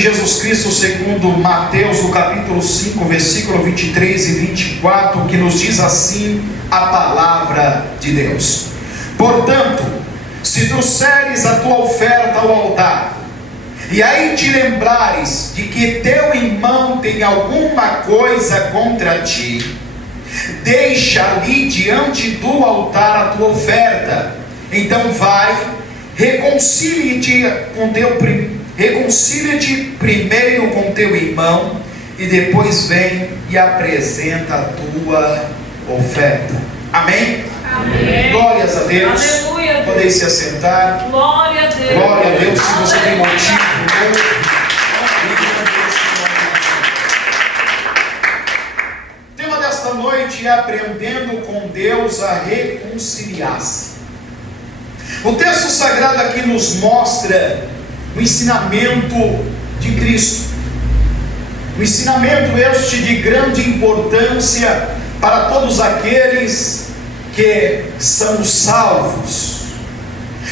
Jesus Cristo segundo Mateus, no capítulo 5, versículo 23 e 24, que nos diz assim a palavra de Deus: portanto, se trouxeres a tua oferta ao altar, e aí te lembrares de que teu irmão tem alguma coisa contra ti, deixa ali diante do altar a tua oferta. Então vai, reconcilia-te primeiro com teu irmão, e depois vem e apresenta a tua oferta. Amém? Amém. Glórias a Deus. Aleluia. Podem se assentar. Glória a Deus. Glória a Deus. Se você tem motivo, o tema desta noite é aprendendo com Deus a reconciliar-se. O texto sagrado aqui nos mostra o ensinamento de Cristo, um ensinamento este de grande importância para todos aqueles que são salvos.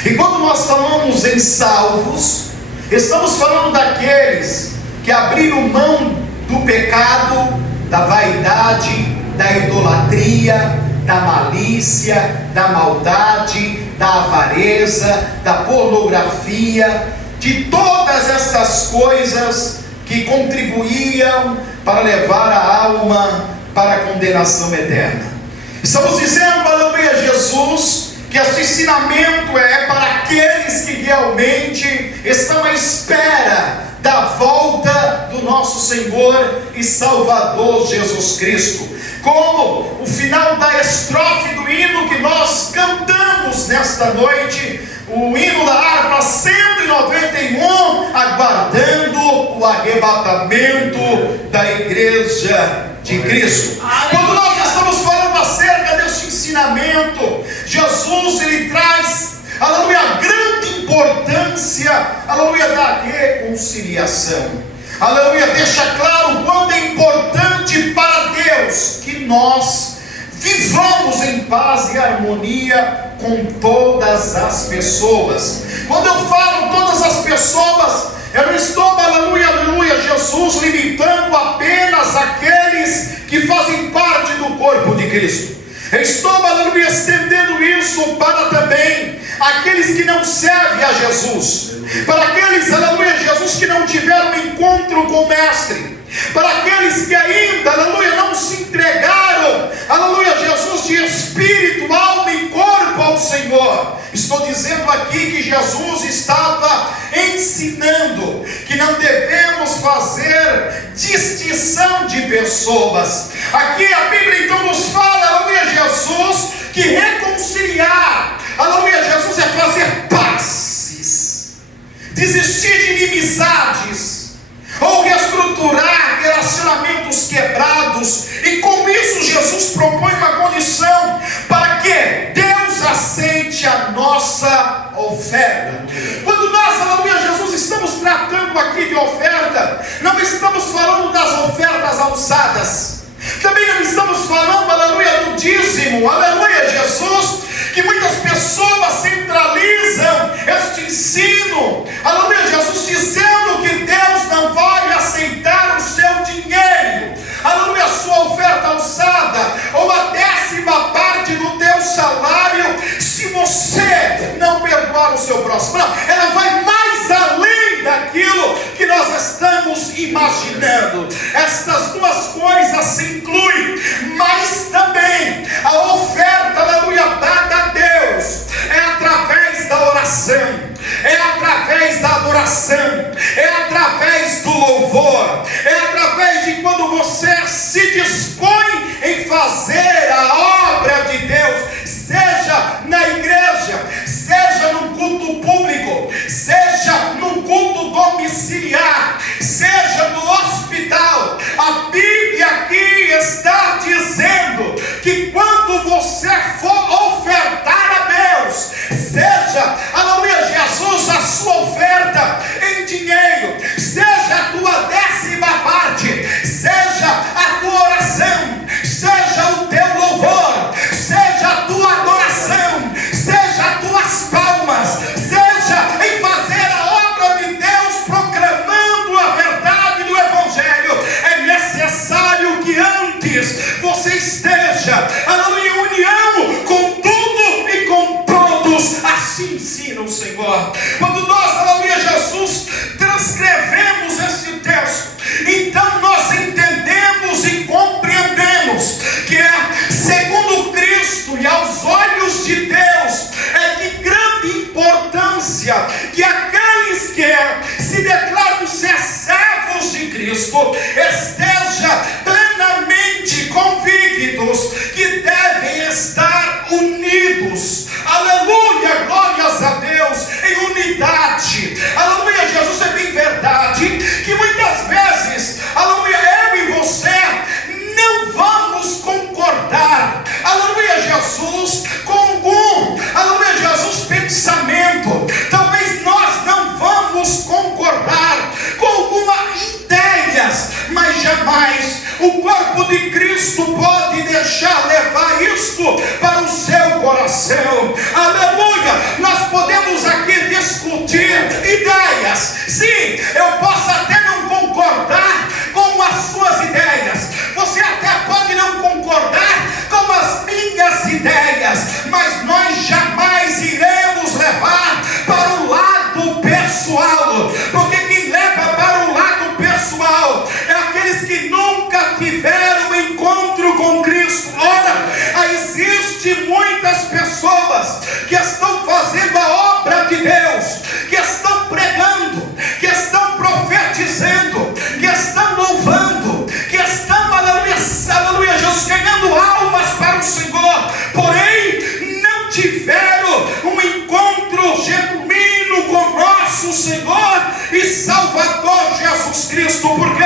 E quando nós falamos em salvos, estamos falando daqueles que abriram mão do pecado, da vaidade, da idolatria, da malícia, da maldade, da avareza, da pornografia, de todas essas coisas que contribuíam para levar a alma para a condenação eterna. Estamos dizendo, aleluia, Jesus, que esse ensinamento é para aqueles que realmente estão à espera da volta do nosso Senhor e Salvador Jesus Cristo. Como o final da estrofe do hino que nós cantamos nesta noite, o hino da harpa 191, aguardando o arrebatamento da igreja de Cristo. Quando nós estamos falando acerca deste ensinamento, Jesus ele traz, aleluia, grande importância, aleluia, da reconciliação. Aleluia, deixa claro o quanto é importante para Deus que nós vivamos em paz e harmonia com todas as pessoas. Quando eu falo todas as pessoas, eu não estou, aleluia, aleluia, Jesus, limitando apenas aqueles que fazem parte do corpo de Cristo. Eu estou, aleluia, estendendo isso para também aqueles que não servem a Jesus, para aqueles, aleluia, Jesus, que não tiveram encontro com o Mestre, para aqueles que ainda, aleluia, não se entregaram, aleluia, Jesus, de espírito, alma e corpo ao Senhor. Estou dizendo aqui que Jesus estava ensinando que não devemos fazer distinção de pessoas. Aqui a Bíblia então nos fala, aleluia, Jesus, que reconciliar, aleluia, Jesus, é fazer pazes, desistir de inimizades, ou reestruturar relacionamentos quebrados. E com isso Jesus propõe uma condição para que Deus aceite a nossa oferta. Quando nós, aleluia, Jesus, estamos tratando aqui de oferta, não estamos falando das ofertas alçadas, também não estamos falando, aleluia, do dízimo, aleluia, Jesus, que muitas pessoas centralizam este ensino, aleluia, Jesus, dizendo que Deus não vai aceitar o seu dinheiro, aleluia, a sua oferta alçada, ou a 10ª parte do teu salário, se você não perdoar o seu próximo. Não, ela vai mais além daquilo que nós estamos imaginando. Estas duas coisas se incluem, mas também a oferta, aleluia, dada a Deus é através da oração, é através da adoração, é através do louvor, é através de quando você se dispõe em fazer a obra de Deus, seja na igreja, seja no culto público, seja num culto domiciliar, seja no hospital. A Bíblia aqui está dizendo que quando você com algum, aleluia, Jesus, pensamento. Talvez nós não vamos concordar com algumas ideias, mas jamais o corpo de Cristo pode deixar levar isto para o seu coração. Aleluia. Nós podemos aqui discutir ideias. Sim, eu posso até não concordar com as suas ideias, você até pode não concordar com as minhas ideias, mas nós jamais iremos levar para o lado pessoal, porque quem leva para o lado pessoal é aqueles que nunca tiveram um encontro com Cristo. Ora, existe muitas pessoas que estão fazendo a obra de Deus, que estão pregando, que estão profetizando, que estão louvando, que estão, aleluia, Jesus, ganhando almas para o Senhor, porém não tiveram um encontro genuíno com nosso Senhor e Salvador Jesus Cristo. Por quê?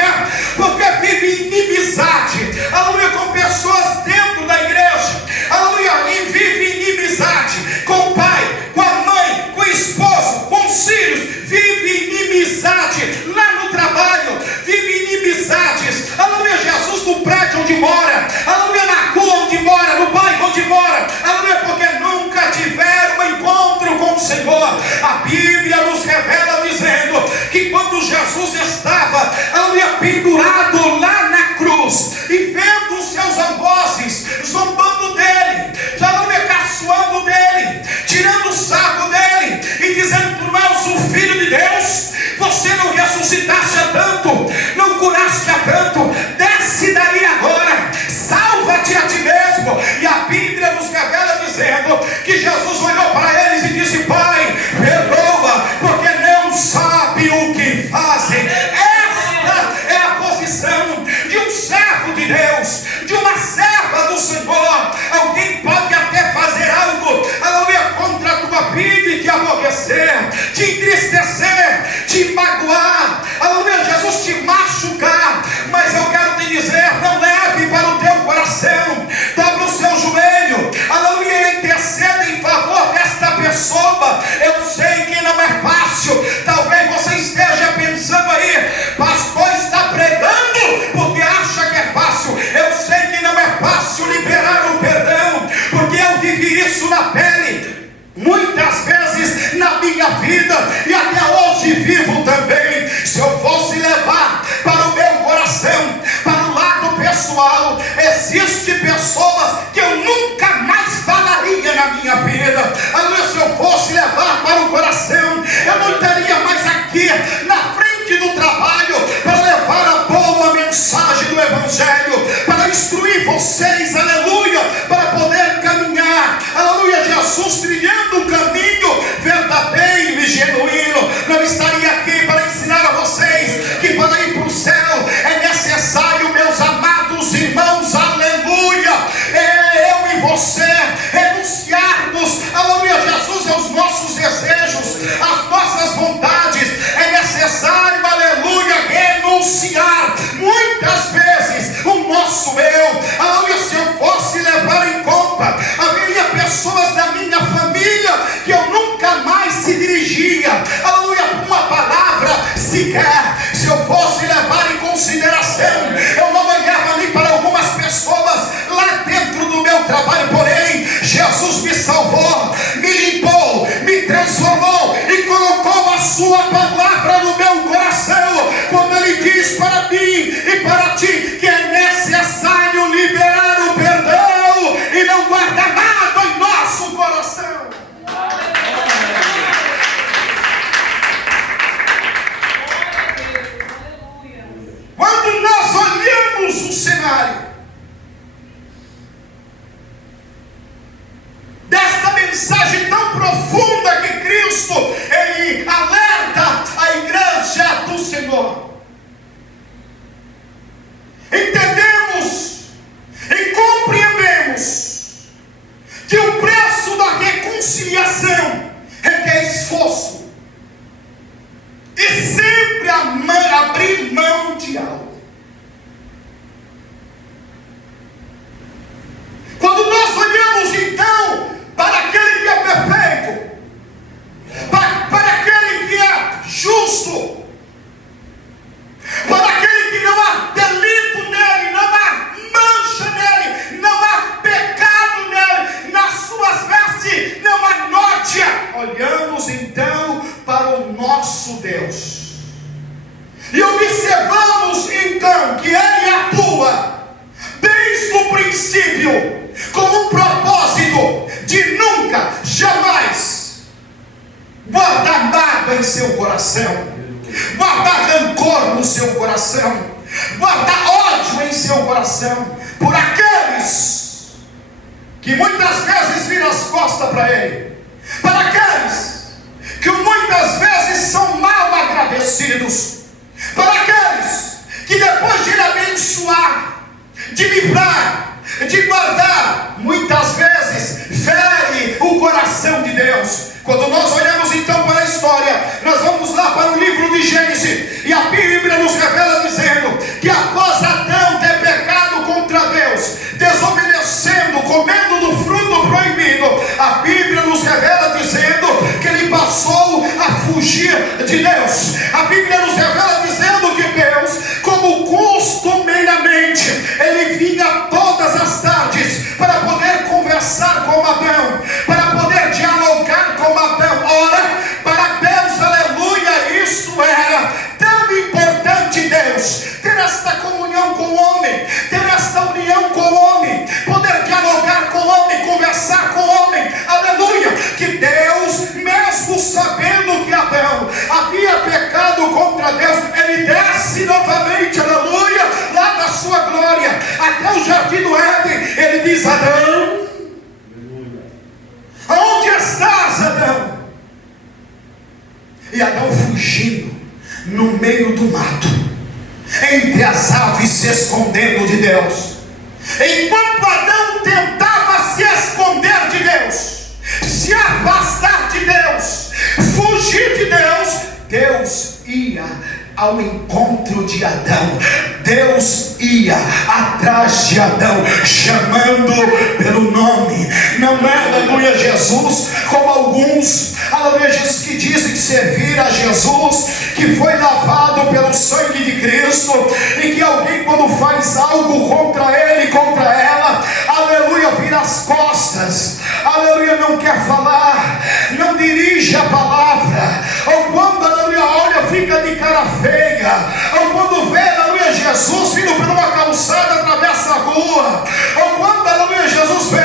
Porque vive inimizade, aleluia, com pessoas dentro da igreja, aleluia, e vive inimizade com o pai, com a mãe, com o esposo, com os filhos, vive inimizade lá no trabalho, vive inimizades, aleluia, Jesus, no prédio onde mora, aleluia, na rua onde mora, no bairro onde mora, aleluia, porque nunca tiveram um encontro com o Senhor. A Bíblia nos revela dizendo que quando Jesus estava, aleluia, pendurado lá na cruz, e vendo os seus algozes zombando dele, aleluia, caçoando dele, tirando sarro dele e dizendo: tu não és o Filho de Deus, você não ressuscitaste a tanto, não curaste a tanto, desce daí agora, salva-te a ti mesmo. E a Bíblia nos revela dizendo que Jesus olhou para eles e disse: Pai, perdoa, porque não sabe o que fazem. Esta é a posição de um servo de Deus, de uma serva do Senhor. Alguém pode até fazer algo, aleluia, contra a tua vida e te aborrecer, te entristecer, te magoar, aleluia, Jesus, te machucar, mas eu quero te dizer: não leve para o teu coração, dobra o seu joelho, aleluia, interceda em favor desta pessoa. Eu sei que não é fácil, talvez você esteja pensando aí: pastor está pregando porque acha que é fácil. Eu sei que não é fácil liberar o perdão, porque eu vivi isso na pele muitas vezes na minha vida, e até hoje vivo também. Se eu fosse levar para o meu coração, para o lado pessoal, existem pessoas que eu nunca mais falaria na minha vida. Aleluia, se eu fosse levar para o coração, eu não estaria mais aqui na frente do trabalho para levar a boa mensagem do Evangelho, para instruir vocês, aleluia, para poder caminhar, aleluia, Jesus, trilhando um caminho verdadeiro e genuíno. Não estaria aqui para ensinar a vocês que para ir para o céu é necessário, meus amados irmãos, aleluia, eu e você renunciarmos, aleluia, Jesus, aos nossos desejos, às nossas vontades. É necessário, aleluia, renunciar muitas vezes o nosso eu. Aleluia, se eu fosse levar em conta, haveria pessoas da minha família que eu nunca mais se dirigia, aleluia, uma palavra sequer. Se eu fosse levar em consideração, eu não olhava nem para algumas pessoas lá dentro do meu trabalho, porém Jesus me salvou, me limpou, me transformou e colocou a sua palavra no meu coração, quando Ele diz para mim e para ti que é necessário liberar o perdão e não guardar nada em nosso coração. Quando nós olhamos o cenário desta mensagem tão profunda que Cristo, Ele alerta a igreja do Senhor, entendemos e compreendemos que o preço da reconciliação requer esforço e sempre abrir mão de algo. Quando nós olhamos então observamos então que Ele atua desde o princípio com um propósito de nunca, jamais guardar mágoa em seu coração, guardar rancor no seu coração, guardar ódio em seu coração por aqueles que muitas vezes viram as costas para Ele, para aqueles que muitas vezes são mal agradecidos, para aqueles que depois de Ele abençoar, de livrar, de guardar, muitas vezes fere o coração de Deus. Quando nós olhamos então para a história, nós vamos lá para o livro de Gênesis, e a Bíblia nos revela dizendo que após Adão ter pecado contra Deus, desobedecendo, comendo do fruto proibido, a Bíblia nos revela dizendo que ele passou a fugir de Deus. A Bíblia nos revela dizendo que Deus, como costumeiramente, ele vinha todas as tardes para poder conversar com Adão, para poder dialogar com Adão. Ora, para Deus, aleluia, isso era tão importante, Deus, ter esta comunhão com o homem, ter esta união com o homem, poder dialogar com o homem, conversar com o homem, aleluia, que Deus, mesmo sabendo que Adão havia pecado contra Deus, ele desce novamente, aleluia, lá da sua glória, até o jardim do Éden. Ele diz: Adão, aonde estás, Adão? E Adão fugindo no meio do mato, entre as aves, se escondendo de Deus. Enquanto Adão tentava se esconder de Deus, se afastar de Deus, fugir de Deus, Deus ia ao encontro de Adão. Deus ia atrás de Adão, chamando pelo nome. Não é, aleluia, Jesus, como alguns, aleluia, Jesus, que dizem servir a Jesus, que foi lavado pelo sangue de Cristo, e que alguém, quando faz algo contra ele, contra ela, aleluia, vira as costas, aleluia, não quer falar, não dirige a palavra, ou quando, aleluia, olha, fica de cara feia, ou quando vê, aleluia, Jesus vindo por uma calçada, atravessa a rua, ou quando, aleluia, Jesus vê,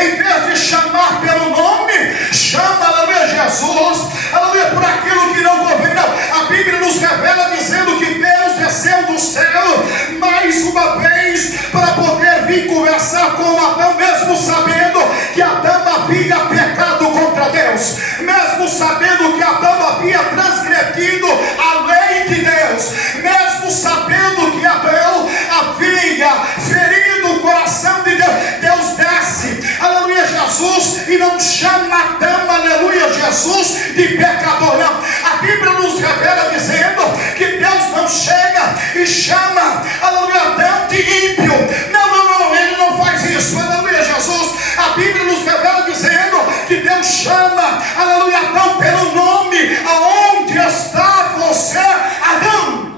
em vez de chamar pelo nome, chama, aleluia, Jesus, aleluia, por aquilo que não convém. Não, a Bíblia nos revela dizendo que Deus desceu do céu mais uma vez para poder vir conversar com Adão, mesmo sabendo que Adão havia pecado contra Deus, mesmo sabendo que Adão havia transgredido a lei de Deus, mesmo sabendo que Adão havia ferido o coração de Deus. Deus desce, aleluia, Jesus, e não chama Adão, aleluia, Jesus, de pecador. Não, a Bíblia nos revela dizendo que Deus não chega e chama, aleluia, Adão de ímpio. Não, ele não faz isso, aleluia, Jesus. A Bíblia nos revela dizendo que Deus chama, aleluia, Adão pelo nome. Aonde está você, Adão?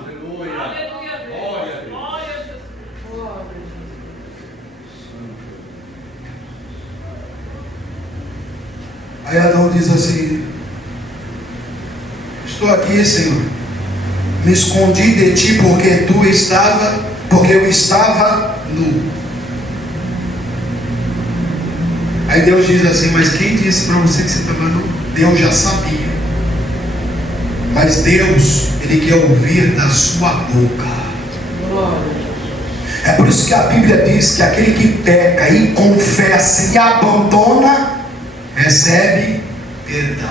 Aí Adão diz assim: estou aqui, Senhor, me escondi de ti porque eu estava nu. Aí Deus diz assim: mas quem disse para você que você estava nu? Deus já sabia, mas Deus, Ele quer ouvir da sua boca. É por isso que a Bíblia diz que aquele que peca e confessa e abandona, recebe perdão.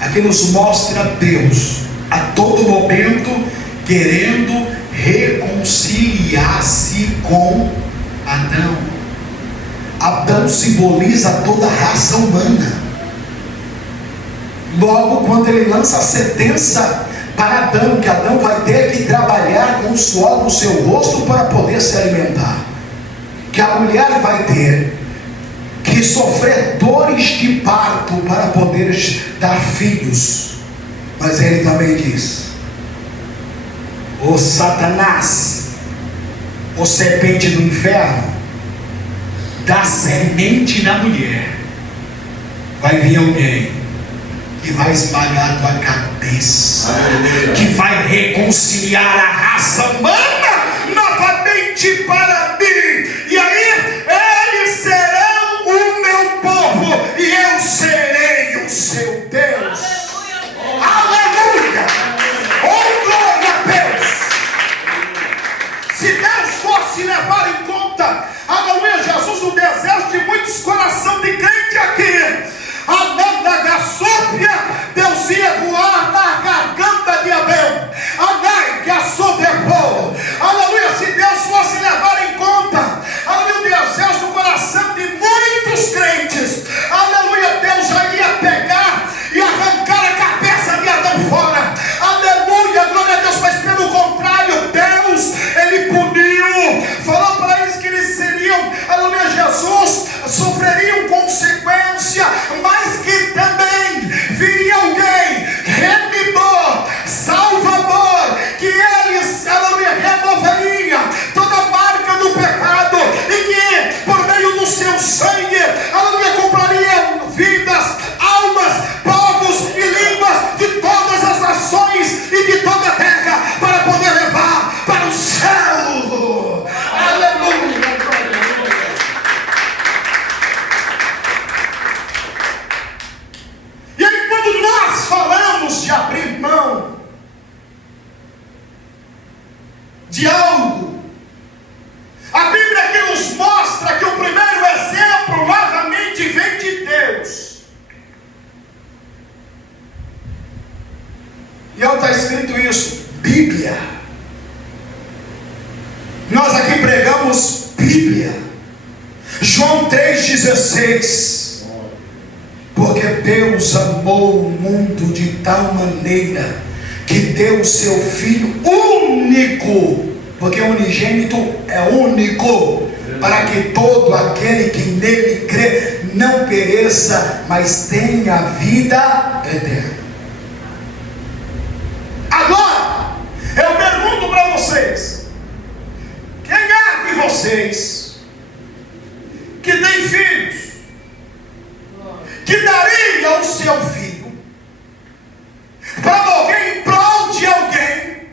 Aqui nos mostra Deus a todo momento querendo reconciliar-se com Adão. Adão simboliza toda a raça humana. Logo, quando ele lança a sentença para Adão, que Adão vai ter que trabalhar com o suor do seu rosto para poder se alimentar, que a mulher vai ter que sofrer dores de parto para poder dar filhos. Mas ele também diz: o Satanás, o serpente do inferno, da semente da mulher vai vir alguém que vai esmagar a tua cabeça, que vai reconciliar a raça humana novamente para mim. E aí eles serão o meu povo e eu serei o seu Deus. Aleluia! Oh, glória a Deus! Se Deus fosse levar em conta, aleluia, Jesus, o desejo de muitos corações de crente aqui, Deus ia voar na garganta de Abel, Agai, que a sobrepôs. Aleluia, se Deus fosse levar em conta, aleluia, o desejo do coração de muitos crentes, aleluia, Deus já ia pegar e arrancar a cabeça de Adão fora. Aleluia, glória a Deus. Mas pelo contrário, Deus, Ele puniu, falou para eles que eles seriam, aleluia, Jesus, sofreriam consequência, mas que também viria alguém, remidor, salvador, que eles, aleluia, removeria toda a marca do pecado, e que por meio do seu sangue, aleluia, compraria vidas, almas, povos e línguas de todas as nações e de toda a terra, para poder levar para o céu. Aleluia. E aí, quando nós falamos de abrir mão de algo, a Bíblia aqui nos mostra que o primeiro exemplo novamente vem de Deus. E onde está escrito isso? Bíblia. Nós aqui pregamos Bíblia. João 3,16. Porque Deus amou o mundo de tal maneira que deu seu Filho único, porque unigênito é único, para que todo aquele que nele crê não pereça, mas tenha vida eterna. Agora, eu pergunto para vocês: quem é de vocês que tem filhos, que daria o seu filho para morrer em prol de alguém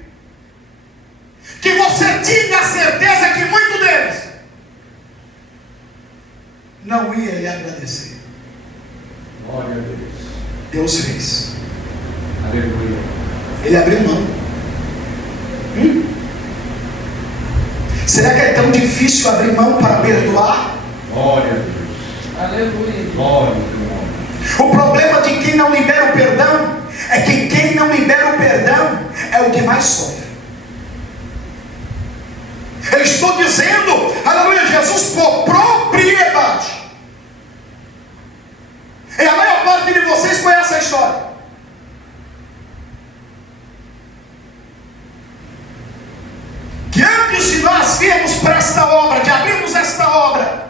que você tinha certeza que muito deles não ia lhe agradecer? Glória a Deus. Deus fez. Aleluia. Ele abriu mão. Será que é tão difícil abrir mão para perdoar? Glória a Deus. Aleluia. Glória a Deus. O problema de quem não libera o perdão é que quem não libera o perdão é o que mais sofre. Eu estou dizendo, aleluia, Jesus, por propriedade. E a maior parte de vocês conhece a história. Que antes de nós virmos para esta obra, de abrirmos esta obra,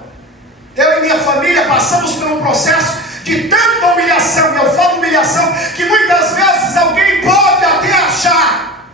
eu e minha família passamos por um processo de tanta humilhação. E eu falo humilhação que muitas vezes alguém pode até achar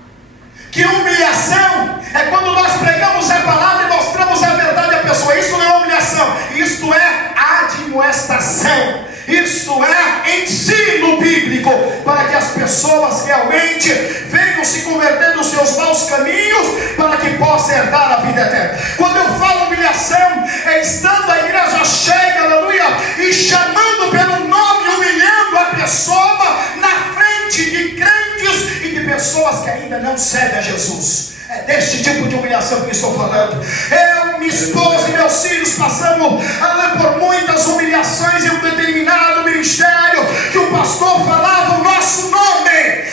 que humilhação é quando nós pregamos a palavra e mostramos a verdade à pessoa. Isso não é humilhação, isto é admoestação, isto é ensino bíblico, para que as pessoas realmente venham se converter dos seus maus caminhos, para que possam herdar a vida eterna. Quando eu falo humilhação, é estando a igreja cheia, aleluia, e chamando pelo nome, humilhando a pessoa na frente de crentes e de pessoas que ainda não servem a Jesus. É deste tipo de humilhação que estou falando. Eu, minha esposa e meus filhos passamos por muitas humilhações em um determinado ministério, que o pastor falava o nosso nome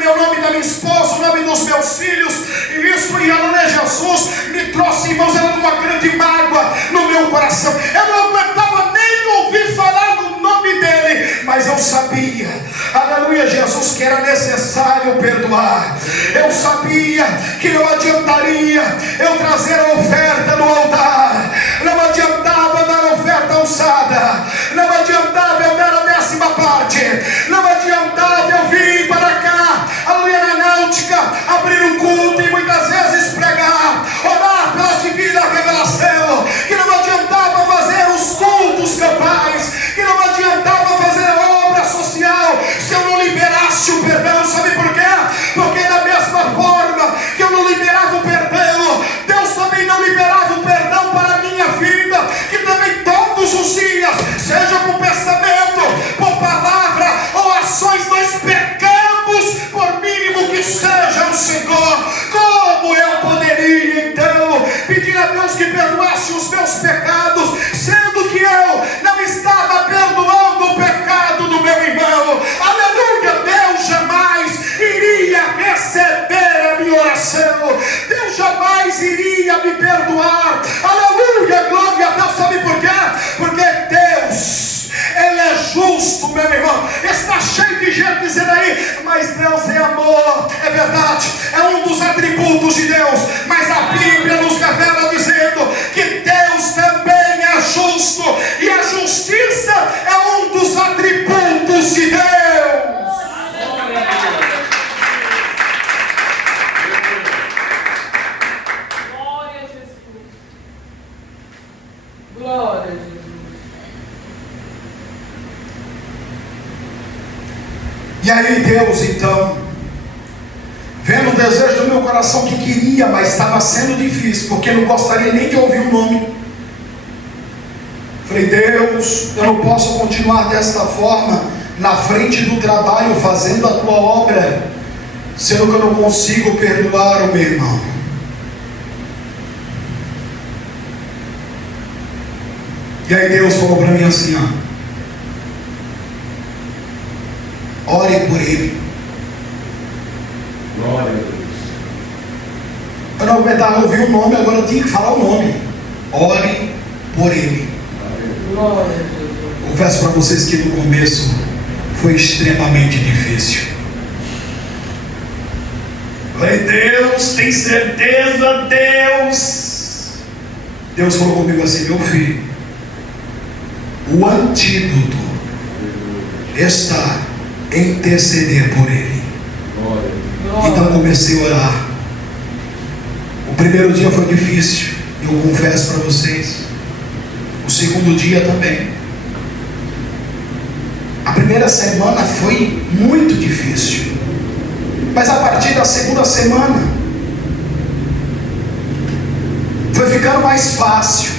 meu nome da minha esposa, o nome dos meus filhos, e isso, e aleluia, Jesus me trouxe, irmãos, era uma grande mágoa no meu coração. Eu não aguentava nem ouvir falar do nome dele, mas eu sabia, aleluia, Jesus, que era necessário perdoar. Eu sabia que não adiantaria eu trazer a oferta no altar, não adiantava dar oferta usada, não adiantava eu dar a 10ª parte, não adiantava eu vir para cá, aleluia, na náutica, abrir um culto e muitas vezes pregar, orar pela divina revelação, que não adiantava fazer os cultos campais, que não adiantava fazer a obra social, Glória a Jesus. E aí Deus então, vendo o desejo do meu coração que queria, mas estava sendo difícil, porque não gostaria nem de ouvir o nome. Falei, Deus, eu não posso continuar desta forma, na frente do trabalho, fazendo a tua obra, sendo que eu não consigo perdoar o meu irmão. E aí Deus falou para mim assim, ore por ele. Glória a Deus. Eu não aguentava ouvir o nome, agora eu tinha que falar o nome. Ore por ele. Glória a Jesus. Confesso para vocês que no começo foi extremamente difícil. Falei, Deus, tem certeza, Deus? Deus falou comigo assim, meu filho, o antídoto está em interceder por ele. Então comecei a orar. O primeiro dia foi difícil, eu confesso para vocês. O segundo dia também. A primeira semana foi muito difícil, mas a partir da segunda semana foi ficando mais fácil.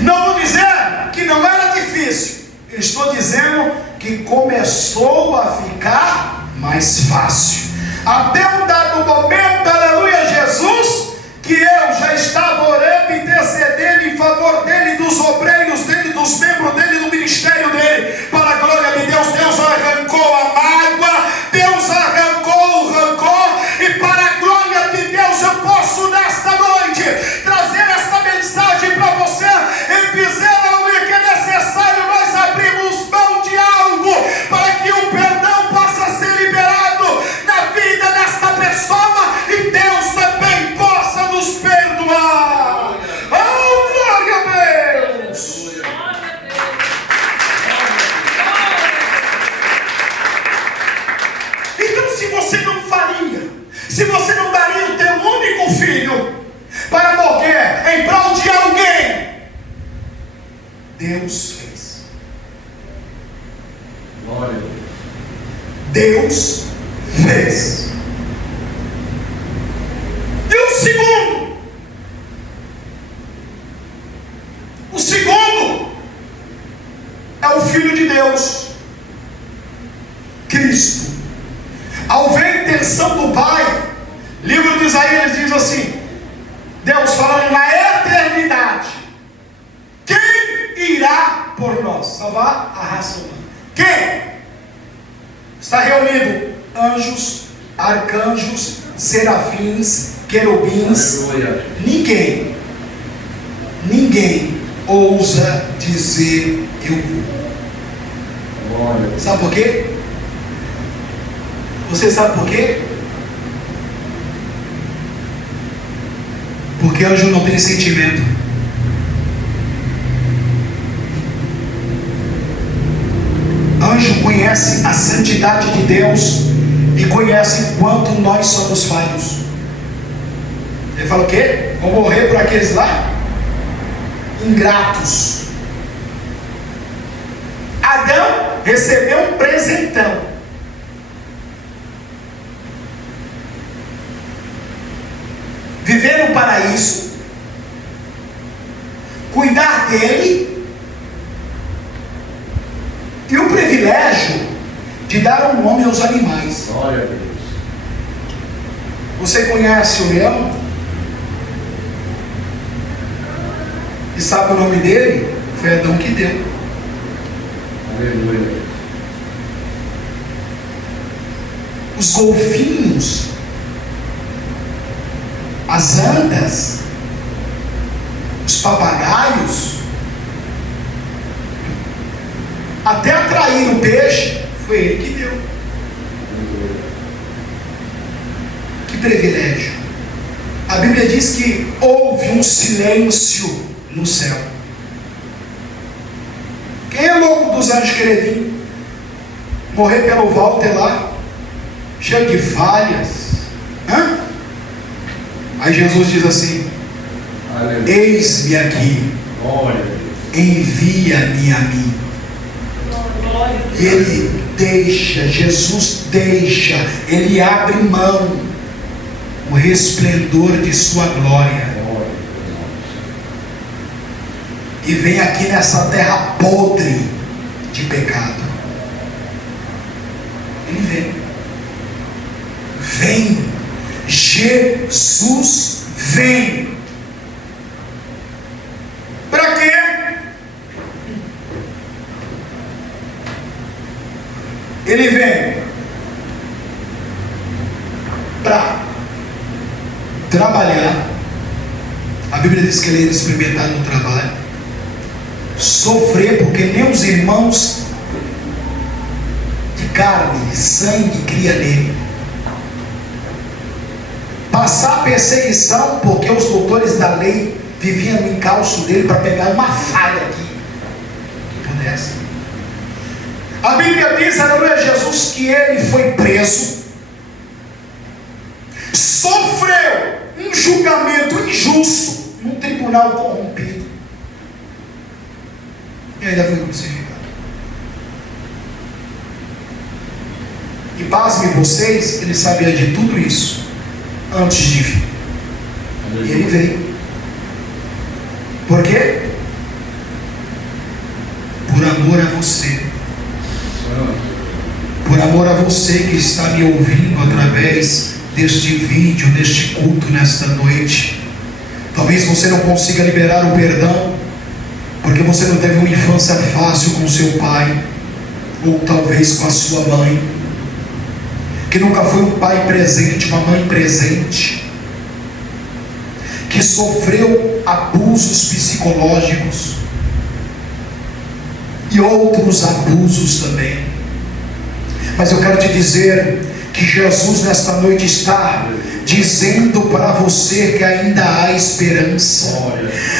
Não vou dizer que não era difícil, eu estou dizendo que começou a ficar mais fácil. Até um dado momento, aleluia Jesus, que eu já estava orando e intercedendo em favor dele, dos obreiros dele, dos membros dele, do ministério dele, para a glória de Deus. Deus arrancou a mágoa, Deus arrancou o rancor, e para a glória de Deus eu posso nesta noite trazer esta mensagem para você e dizer, aleluia, que é necessário nós abrirmos mão de algo para que o perdão possa ser liberado na vida desta pessoa e Deus também possa nos perdoar. Oh, glória a Deus! Então, se você não faria, se você não daria o teu único filho para morrer em prol de alguém, Deus fez. Glória a Deus. Deus fez. E o segundo é o Filho de Deus, Cristo. Ao ver a intenção do Pai, livro de Isaías diz assim, Deus falando na eternidade, quem irá por nós salvar a raça humana? Quem? Está reunido anjos, arcanjos, serafins, querubins. Aleluia. Ninguém ousa dizer eu vou. Glória a Deus. Sabe por quê? Você sabe por quê? Porque anjo não tem sentimento. Anjo conhece a santidade de Deus e conhece quanto nós somos falhos. Ele fala o quê? Vou morrer por aqueles lá? Ingratos. Adão recebeu um presentão. Viver no paraíso, cuidar dele, e o privilégio de dar um nome aos animais. Glória a Deus. Você conhece o leão? E sabe o nome dele? Foi Adão que deu. Aleluia. Os golfinhos, as andas, os papagaios, até atrair o peixe, foi ele que deu. Que privilégio. A Bíblia diz que houve um silêncio no céu. Quem é louco dos anjos querer vir morrer pelo Walter lá, cheio de falhas? Aí Jesus diz assim: Aleluia. eis-me aqui, Glória a Deus. Envia-me a mim. E ele deixa, Jesus deixa, ele abre mão o resplendor de sua glória e vem aqui nessa terra podre de pecado. Ele vem, Jesus vem. Para quê? Ele vem para trabalhar. A Bíblia diz que ele ia experimentar no trabalho, sofrer, porque nem os irmãos de carne e sangue cria nele, passar perseguição, porque os doutores da lei viviam no encalço dele para pegar uma falha aqui que pudesse. A Bíblia diz, aleluia, Jesus, que ele foi preso, sofreu um julgamento injusto num tribunal corrompido e ainda foi crucificado. E pasmem vocês, ele sabia de tudo isso antes de vir. E ele veio. Por quê? Por amor a você. Por amor a você que está me ouvindo através deste vídeo, deste culto nesta noite. Talvez você não consiga liberar o perdão porque você não teve uma infância fácil com seu pai, ou talvez com a sua mãe, que nunca foi um pai presente, uma mãe presente, que sofreu abusos psicológicos e outros abusos também. Mas eu quero te dizer que Jesus nesta noite está dizendo para você que ainda há esperança.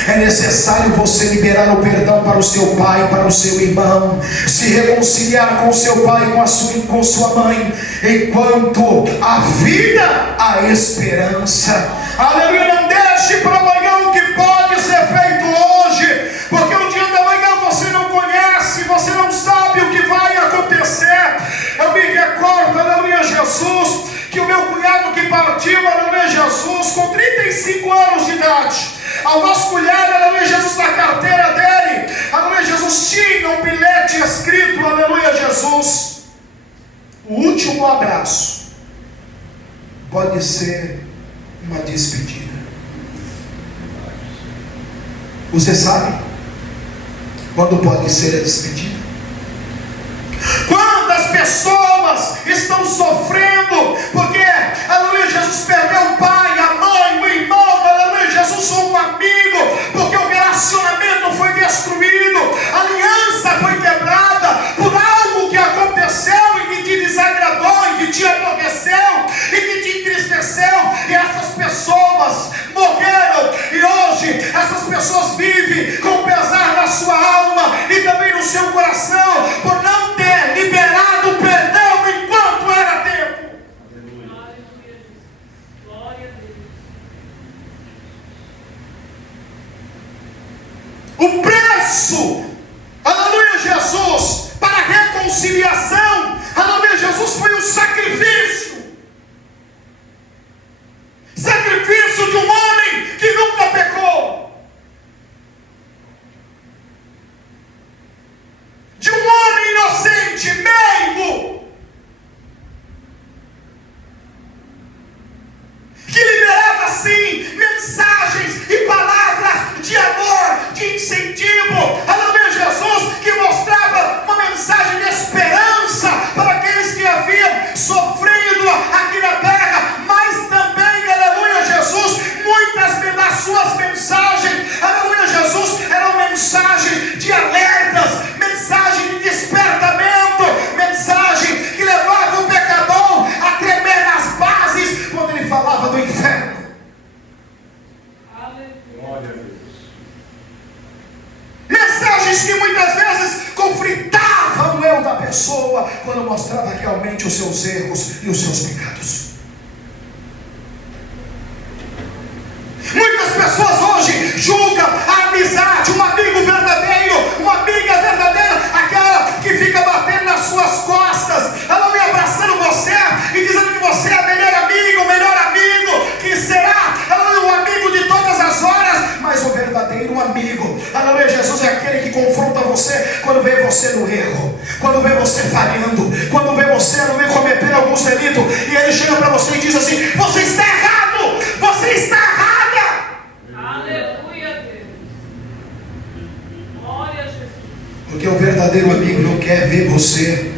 É necessário você liberar o perdão para o seu pai, para o seu irmão, se reconciliar com o seu pai, com sua mãe, enquanto a vida, a esperança. Aleluia, não deixe para amanhã o que pode ser feito hoje, porque o dia da manhã você não conhece, você não sabe o que vai acontecer. Eu me recordo, aleluia, Jesus, que o meu cunhado que partiu, aleluia, Jesus, com 35 anos de idade, ao vasculhar, aleluia, Jesus, na carteira dele, aleluia, Jesus, tinha um bilhete escrito, aleluia, Jesus: o último abraço pode ser uma despedida. Você sabe quando pode ser a despedida? Quantas pessoas estão sofrendo porque, aleluia, Jesus perdeu o pai, a mãe, o irmão, aleluia, Jesus, ou um amigo, porque o relacionamento foi destruído, a aliança foi quebrada por algo que aconteceu e que te desagradou, e que te aborreceu, e que te entristeceu, e essas pessoas morreram, e hoje essas pessoas vivem com pesar na sua alma e também no seu coração, por não ter liberado o perdão enquanto era tempo. Glória a Deus. O preço, aleluia, Jesus, para a reconciliação, aleluia, Jesus, foi um sacrifício. Sacrifício de um homem que nunca pecou, de um homem inocente, meigo, que liberava sim mensagens e palavras de amor, de incentivo, aleluia, Jesus, que mostrava uma mensagem de esperança para aqueles que haviam sofrido aqui na terra, mas também, aleluia, Jesus, muitas das suas mensagens, aleluia, Jesus, eram mensagens de alertas, mensagem de despertamento, mensagem que levava o pecador a tremer nas bases quando ele falava do inferno. Glória a Deus. Mensagens que muitas vezes conflitavam o eu da pessoa quando mostrava realmente os seus erros e os seus pecados. Muitas pessoas hoje julgam a amizade, uma aquele que confronta você quando vê você no erro, quando vê você falhando, quando vê você cometendo alguns delitos, e ele chega para você e diz assim: você está errado, você está errada. Aleluia, Deus. Glória a Jesus. Porque o verdadeiro amigo não quer ver você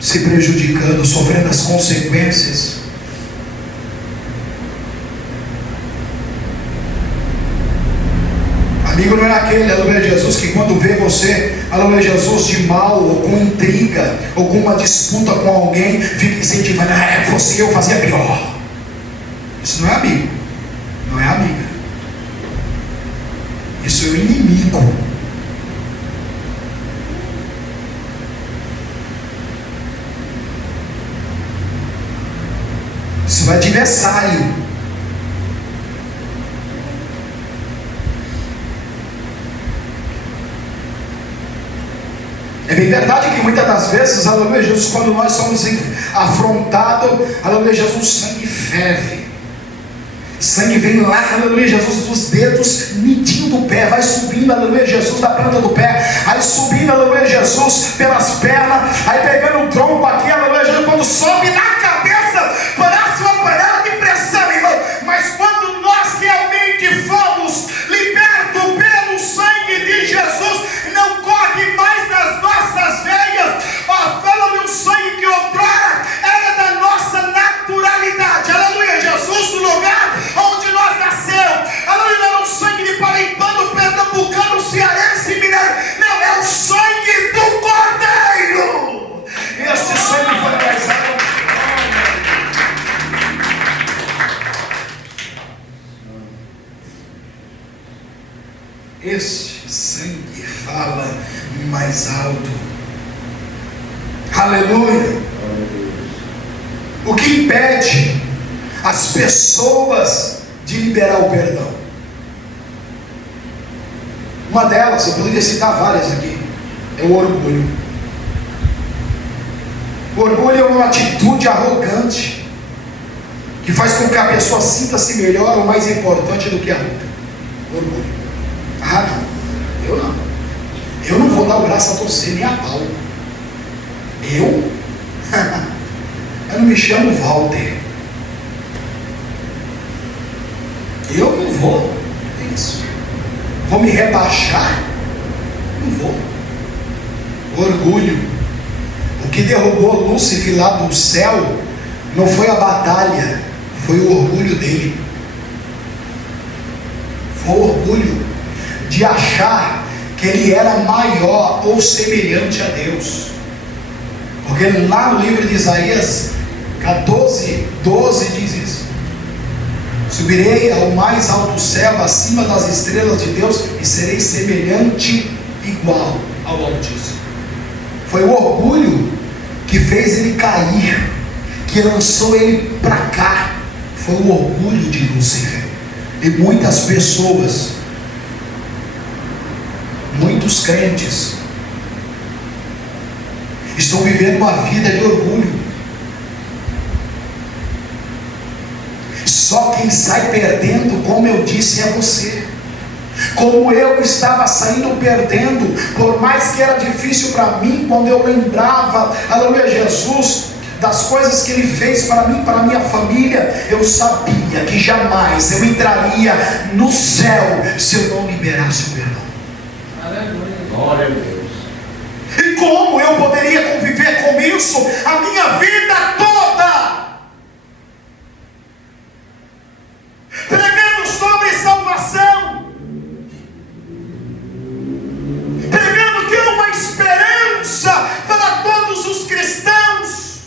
se prejudicando, sofrendo as consequências. Amigo não é aquele, aleluia Jesus, que quando vê você, aleluia Jesus, de mal, ou com intriga, ou com uma disputa com alguém, fica incentivando: você e eu fazia pior. Isso não é amigo, não é amiga. Isso é o inimigo. Isso é adversário. É bem verdade que muitas das vezes, aleluia Jesus, quando nós somos afrontados, aleluia Jesus, o sangue ferve. Sangue vem lá, aleluia Jesus, dos dedos, midinho do pé, vai subindo, aleluia Jesus, da planta do pé, aí subindo, aleluia Jesus, pelas pernas, aí pegando o tronco aqui, aleluia Jesus, quando sobe na cabeça, parece uma panela de pressão, irmão. Mas quando nós realmente fomos libertos pelo sangue de Jesus, não corre mais nas nossas veias, fala de um sangue que outrora era da nossa naturalidade, aleluia Jesus, do lugar onde nós nascemos, aleluia, não é um sangue de paraibano, pernambucano, cearense, mineiro, não, é o sangue do Cordeiro. Este sangue foi pesado. Este sangue fala mais alto. Aleluia. O que impede as pessoas de liberar o perdão? Uma delas, eu poderia citar várias aqui, é o orgulho. O orgulho é uma atitude arrogante que faz com que a pessoa sinta-se melhor ou mais importante do que a outra. Orgulho. Ah, não, eu não vou dar o braço a torcer nem a pau. Eu não me chamo Walter. Eu não vou. Isso. Vou me rebaixar? Não vou. Orgulho. O que derrubou Lúcifer lá do céu não foi a batalha, foi o orgulho dele. Foi o orgulho de achar que ele era maior ou semelhante a Deus. Porque lá no livro de Isaías 14:12 diz isso: subirei ao mais alto céu, acima das estrelas de Deus, e serei semelhante, igual ao Altíssimo. Foi o orgulho que fez ele cair, que lançou ele para cá. Foi o orgulho de Lúcifer. E muitas pessoas, muitos crentes, estão vivendo uma vida de orgulho. Só quem sai perdendo, como eu disse, é você. Como eu estava saindo perdendo, por mais que era difícil para mim, quando eu lembrava, aleluia Jesus, das coisas que Ele fez para mim, para a minha família, eu sabia que jamais eu entraria no céu se eu não liberasse o perdão. Aleluia. Glória a Deus. E como eu poderia conviver com isso a minha vida toda? Pregando sobre salvação, pregando que é uma esperança para todos os cristãos,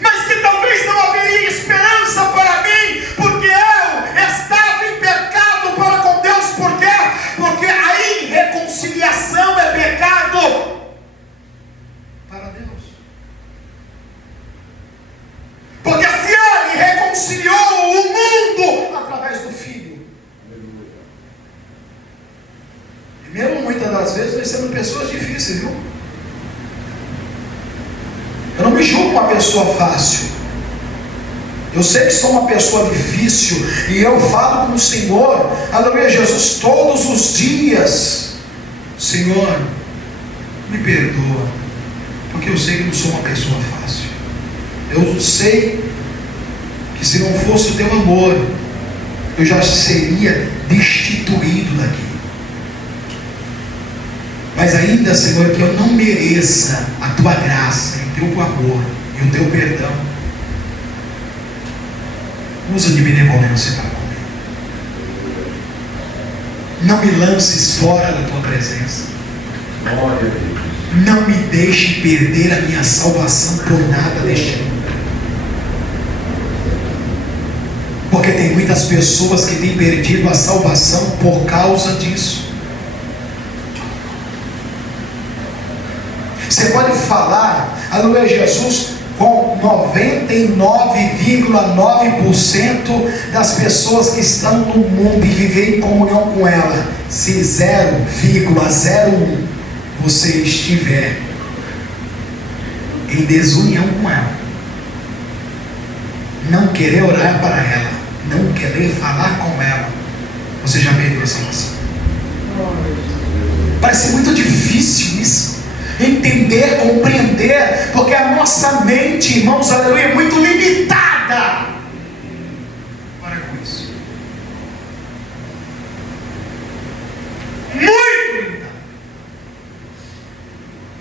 mas que talvez não haveria esperança para mim, porque eu estava em pecado para com Deus. Por quê? Porque a irreconciliação é pecado para Deus. Porque se Ele reconciliou o mundo através do Filho, e mesmo muitas das vezes nós somos pessoas difíceis, viu? Eu não me julgo uma pessoa fácil. Eu sei que sou uma pessoa difícil e eu falo com o Senhor, aleluia, Jesus, todos os dias: Senhor, me perdoa, porque eu sei que não sou uma pessoa fácil. Eu sei que se não fosse o teu amor, eu já seria destituído daqui. Mas ainda, Senhor, que eu não mereça a tua graça, e o teu amor e o teu perdão, usa de benevolência para comigo. Não me lances fora da tua presença. Não me deixe perder a minha salvação por nada deste mundo. Porque tem muitas pessoas que têm perdido a salvação por causa disso. Você pode falar, aleluia, Jesus, com 99,9% das pessoas que estão no mundo e viver em comunhão com ela. Se 0,01 você estiver em desunião com ela, não querer orar para ela, não querer falar com ela, você já perdeu a salvação. Parece muito difícil isso, entender, compreender, porque a nossa mente, irmãos, aleluia, é muito limitada. Para com isso. Muito limitada.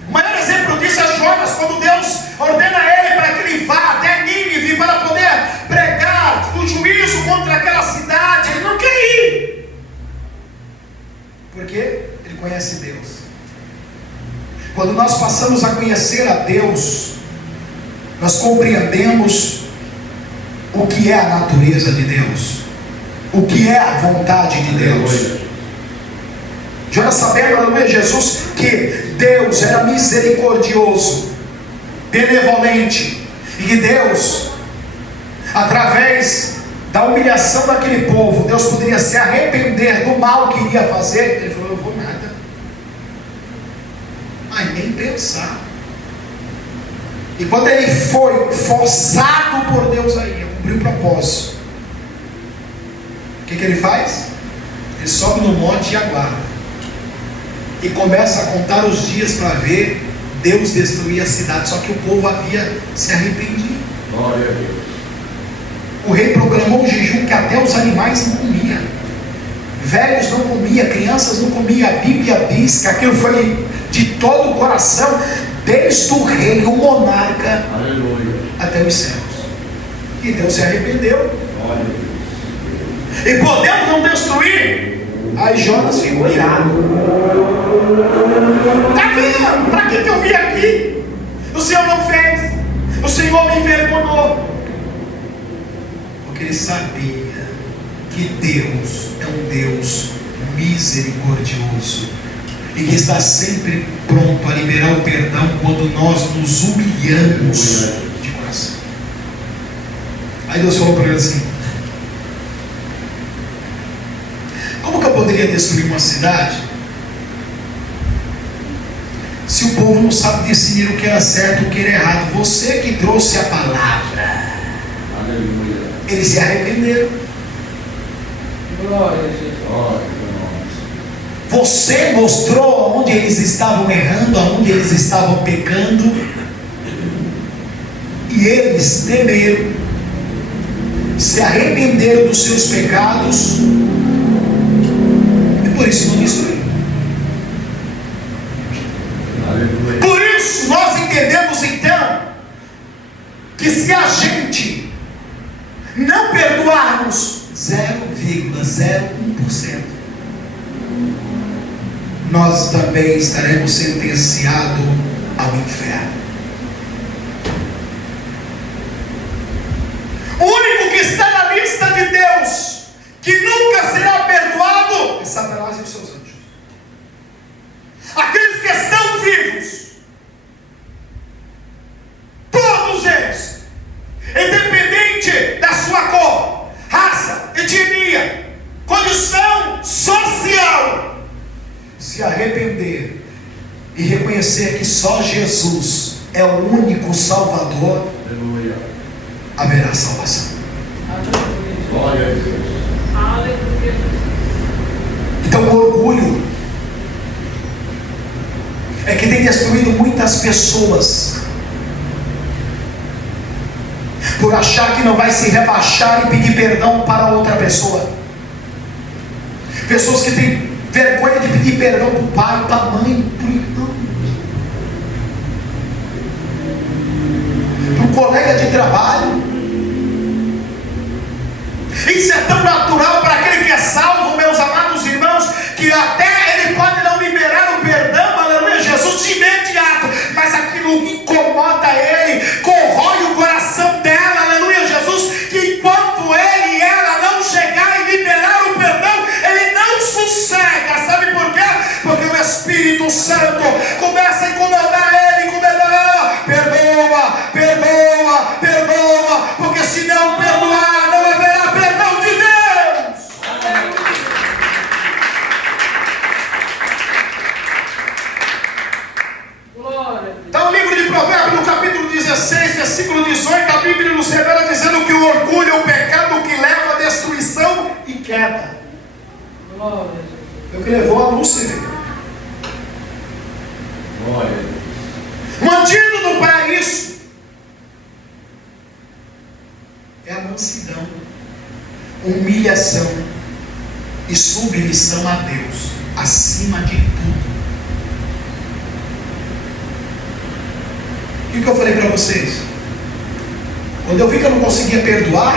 O maior exemplo disso é Jonas, quando Deus ordena a ele para que ele vá até Nínive para poder pregar o juízo contra aquela cidade. Ele não quer ir, porque ele conhece Deus. Quando nós passamos a conhecer a Deus, nós compreendemos o que é a natureza de Deus, o que é a vontade de Deus. Jonas, sabendo, aleluia, Jesus, que Deus era misericordioso, benevolente, e que Deus, através da humilhação daquele povo, Deus poderia se arrepender do mal que iria fazer. Ele falou: eu vou nada, mas nem pensar. E quando ele foi forçado por Deus aí a cumprir o propósito, o que ele faz? Ele sobe no monte e aguarda, e começa a contar os dias para ver Deus destruir a cidade. Só que o povo havia se arrependido. Glória a Deus. O rei proclamou um jejum que até os animais não comiam, velhos não comiam, crianças não comiam. A Bíblia diz que aquilo foi de todo o coração, desde o rei, o monarca, aleluia, até os céus. E Deus se arrependeu. Glória a Deus. E podemos não destruir. Aí Jonas ficou irado. Está vendo? Para que eu vim aqui? O Senhor não fez. O Senhor me envergonhou. Porque ele sabia que Deus é um Deus misericordioso e que está sempre pronto a liberar o perdão quando nós nos humilhamos de coração. Aí Deus falou para ele assim: como que eu poderia destruir uma cidade se o povo não sabe decidir o que era certo e o que era errado? Você que trouxe a palavra. Aleluia. Eles se arrependeram. Glória a Jesus. Você mostrou onde eles estavam errando, onde eles estavam pecando, e eles temeram, se arrependeram dos seus pecados, e por isso não destruíram. Aleluia. Por isso nós entendemos então que se a gente não perdoarmos 0,01%, nós também estaremos sentenciados ao inferno. O único que está na lista de Deus que nunca será perdoado é Satanás e os seus anjos. Aqueles que estão vivos, todos eles, independente da sua cor, raça, etnia, condição social, se arrepender e reconhecer que só Jesus é o único Salvador, aleluia, haverá salvação. Glória a Deus. Aleluia, Jesus. Então o orgulho é que tem destruído muitas pessoas, por achar que não vai se rebaixar e pedir perdão para outra pessoa. Pessoas que têm vergonha de pedir perdão para o pai, para a mãe, para o irmão, para o colega de trabalho. Isso é tão natural para aquele que é salvo, meus amados irmãos, que até ele pode não liberar o perdão, aleluia, Jesus, de imediato, mas aquilo incomoda ele, corrói o coração dela, aleluia, Jesus, que enquanto ele e ela não chegar e liberar o perdão, ele não sossega. Sabe por quê? Porque o Espírito Santo começa a incomodar ele, incomodar ela. Perdoa, perdoa, perdoa, porque se não perdoar, não haverá perdão de Deus. Glória a Deus. Então, o livro de Provérbios, no capítulo 16, versículo 18, a Bíblia nos revela dizendo que o orgulho é um pecado que leva à destruição e queda. Glória a Deus. É o que levou a Lúcifer. Glória a Deus. O antídoto para isso é a mansidão, humilhação e submissão a Deus, acima de tudo. O que eu falei para vocês? Quando eu vi que eu não conseguia perdoar,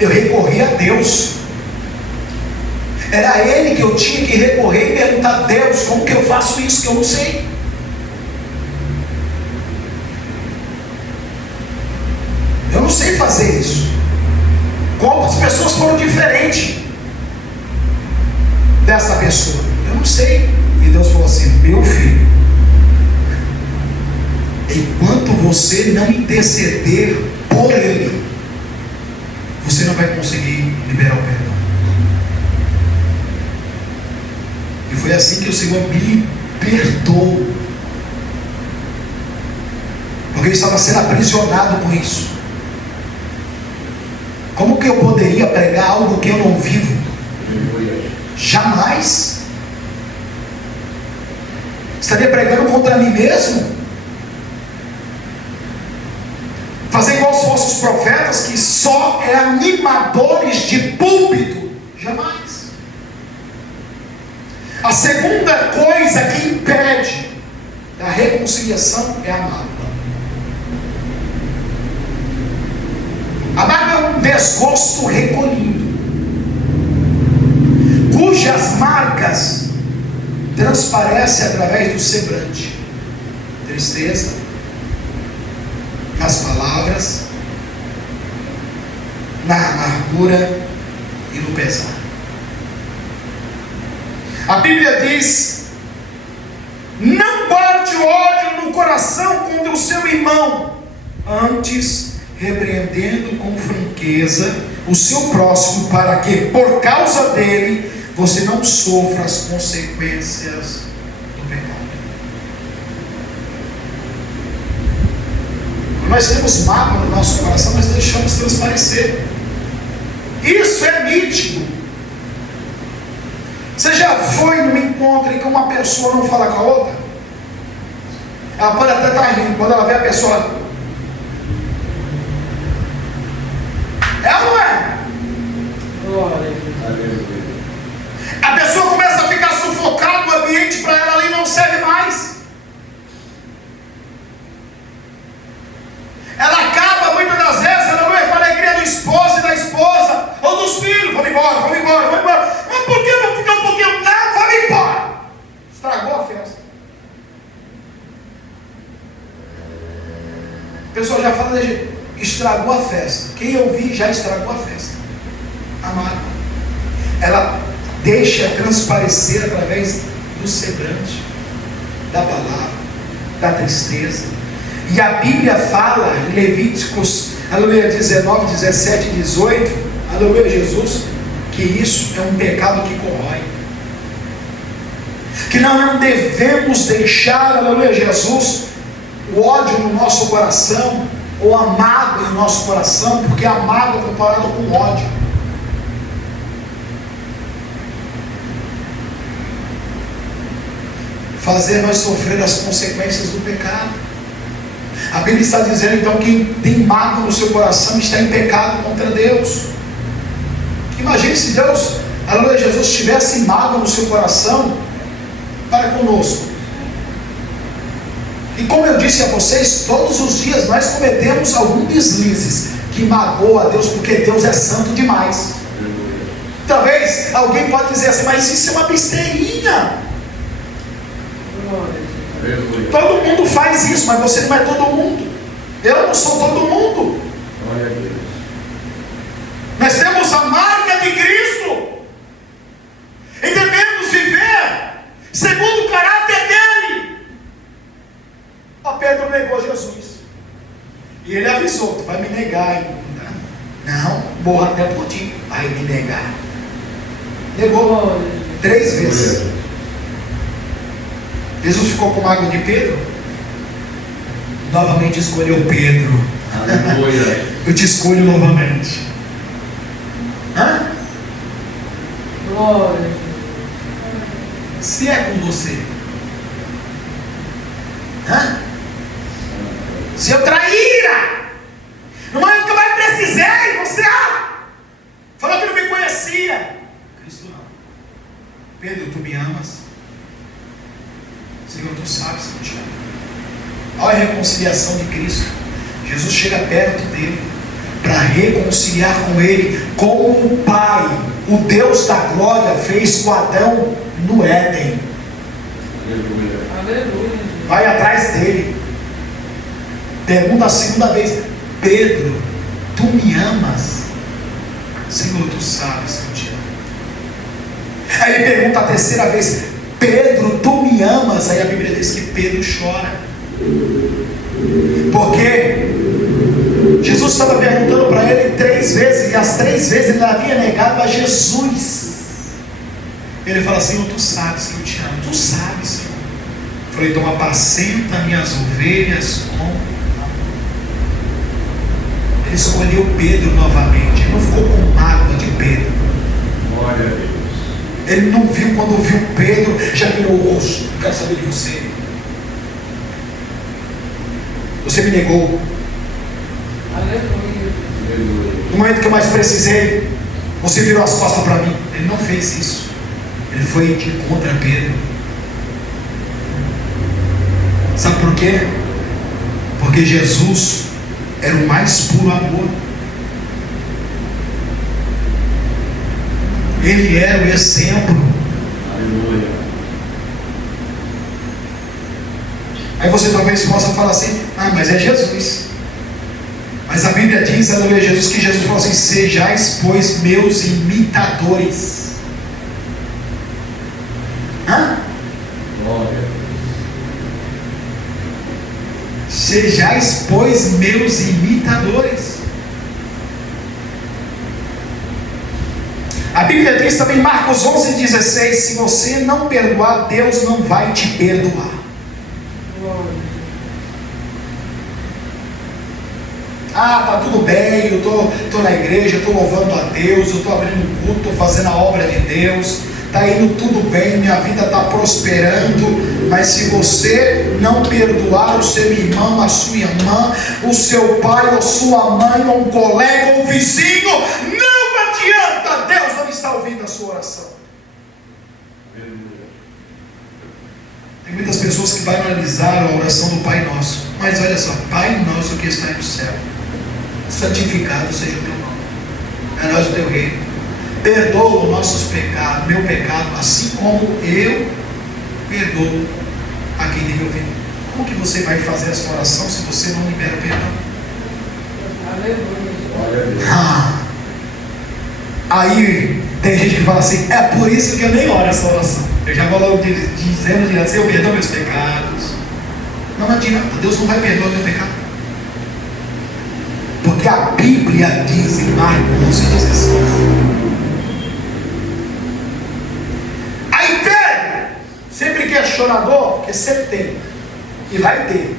eu recorri a Deus. Era a Ele que eu tinha que recorrer e perguntar: Deus, como que eu faço isso que eu não sei? Eu não sei fazer isso. Quantas pessoas foram diferentes dessa pessoa? Eu não sei. E Deus falou assim: meu filho, enquanto você não interceder por ele, você não vai conseguir liberar o perdão. E foi assim que o Senhor me perdoou, porque eu estava sendo aprisionado por isso. Como que eu poderia pregar algo que eu não vivo? Jamais. Estaria pregando contra mim mesmo? Fazer igual os falsos profetas, que só é animadores de púlpito? Jamais. A segunda coisa que impede a reconciliação é a mágoa. A mágoa é um desgosto recolhido, cujas marcas transparecem através do semblante, tristeza, nas palavras, na amargura e no pesar. A Bíblia diz: não guarde ódio no coração contra o seu irmão, antes repreendendo com franqueza o seu próximo, para que por causa dele você não sofra as consequências do pecado. Quando nós temos mágoa no nosso coração, nós deixamos transparecer. Isso é nítido. Você já foi num encontro em que uma pessoa não fala com a outra? Ela pode até estar rindo, quando ela vê a pessoa. É ou não é? Glória a Deus. Aleluia. A pessoa começa a ficar sufocada, o ambiente para ela ali não serve mais. Ela acaba muitas das vezes, ela não é com a alegria do esposo e da esposa, ou dos filhos. Vamos embora, vamos embora, vamos embora. Mas por que não ficar um pouquinho? Não, vamos embora. Estragou a festa. A pessoa já fala, estragou a festa. Quem eu vi já estragou a festa. Amado, ela deixa transparecer através do semblante, da palavra, da tristeza. E a Bíblia fala em Levíticos, aleluia, 19, 17 e 18, aleluia, Jesus, que isso é um pecado que corrói, que não devemos deixar, aleluia, Jesus, o ódio no nosso coração, ou a mágoa no nosso coração, porque a mágoa é comparada com ódio. fazer nós sofrer as consequências do pecado. A Bíblia está dizendo então que quem tem mágoa no seu coração está em pecado contra Deus. Imagine se Deus, aleluia, Jesus, tivesse mágoa no seu coração para conosco. E como eu disse a vocês, todos os dias nós cometemos algum deslizes que magoa a Deus, porque Deus é santo demais. Talvez alguém pode dizer assim, mas isso é uma besteirinha. Todo mundo faz isso, mas você não é todo mundo. Eu não sou todo mundo. Nós temos a marca de Cristo e devemos viver segundo o caráter dele. Ó, Pedro negou Jesus e ele avisou: tu vai me negar. Não, morro até por ti. Vai me negar. Negou 3 vezes. Jesus ficou com mágoa de Pedro? Novamente escolheu Pedro. Aleluia. Eu te escolho novamente. Hã? Glória. Se é com você. Hã? Se eu traíra, no momento que eu mais precisei, você falou que não me conhecia. Cristo não. Pedro, tu me amas? Senhor, tu sabes que eu te amo. Olha a reconciliação de Cristo. Jesus chega perto dele para reconciliar com ele, como o Pai, o Deus da glória, fez com Adão no Éden. Aleluia. Vai atrás dele. Pergunta a segunda vez: Pedro, tu me amas? Senhor, tu sabes que eu te amo. Aí ele pergunta a terceira vez: Pedro, tu me amas? Aí a Bíblia diz que Pedro chora. Porque Jesus estava perguntando para ele 3 vezes, e as 3 vezes ele havia negado a Jesus. Ele fala: Senhor, tu sabes que eu te amo. Tu sabes, Senhor. Eu falei: então apacenta minhas ovelhas com amor. Ele escolheu Pedro novamente. Ele não ficou com mágoa de Pedro. Glória a Deus. Ele não viu, quando viu Pedro, já virou o rosto. Não quero saber de você. Você me negou. Aleluia. No momento que eu mais precisei, você virou as costas para mim. Ele não fez isso. Ele foi de contra Pedro. Sabe por quê? Porque Jesus era o mais puro amor. Ele era o exemplo. Aleluia. Aí você talvez possa falar assim: ah, mas é Jesus. Mas a Bíblia diz, aleluia, Jesus, que Jesus falou assim: sejais, pois, meus imitadores. Hã? Glória. Sejais, pois, meus imitadores. A Bíblia diz também em Marcos 11,16: se você não perdoar, Deus não vai te perdoar. Ah, tá tudo bem, eu estou na igreja, estou louvando a Deus, eu estou abrindo culto, estou fazendo a obra de Deus, está indo tudo bem, minha vida está prosperando, mas se você não perdoar o seu irmão, a sua irmã, o seu pai, ou sua mãe, ou um colega, ou um vizinho, não adianta, Deus não está ouvindo a sua oração. Tem muitas pessoas que banalizaram a oração do Pai Nosso, mas olha só: Pai Nosso que está no céu, santificado seja o teu nome, é nós o teu reino, perdoa os nossos pecados, meu pecado, assim como eu perdoo a quem tem me ouvido. Como que você vai fazer a sua oração se você não libera o perdão? Aleluia. Aí tem gente que fala assim: é por isso que eu nem oro essa oração. Eu já vou logo dizendo assim: eu perdoo meus pecados. Não adianta, Deus não vai perdoar o meu pecado. Porque a Bíblia diz em Marcos 11,16. Aí Pedro sempre questionador, porque sempre tem, e vai ter.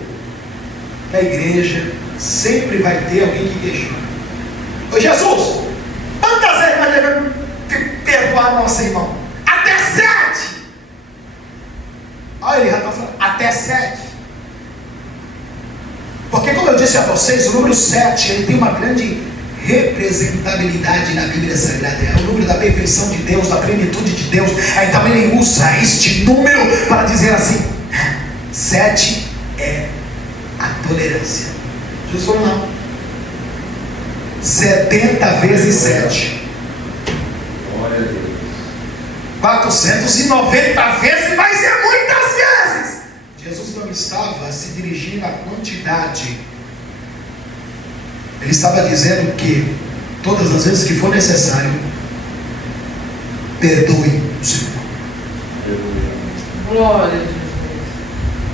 Na igreja sempre vai ter alguém que questiona: ô Jesus, quantas vezes nós devemos perdoar nosso irmão? Até 7. Olha, ele já disse a vocês, o número 7, ele tem uma grande representabilidade na Bíblia Sagrada. É o número da perfeição de Deus, da plenitude de Deus. Então ele usa este número para dizer assim: 7 é a tolerância. Jesus falou: não, 70 vezes 7, Glória a Deus. 490 vezes, mas é muitas vezes. Jesus não estava se dirigindo à quantidade, ele estava dizendo que todas as vezes que for necessário, perdoe o seu irmão. Glória a Jesus.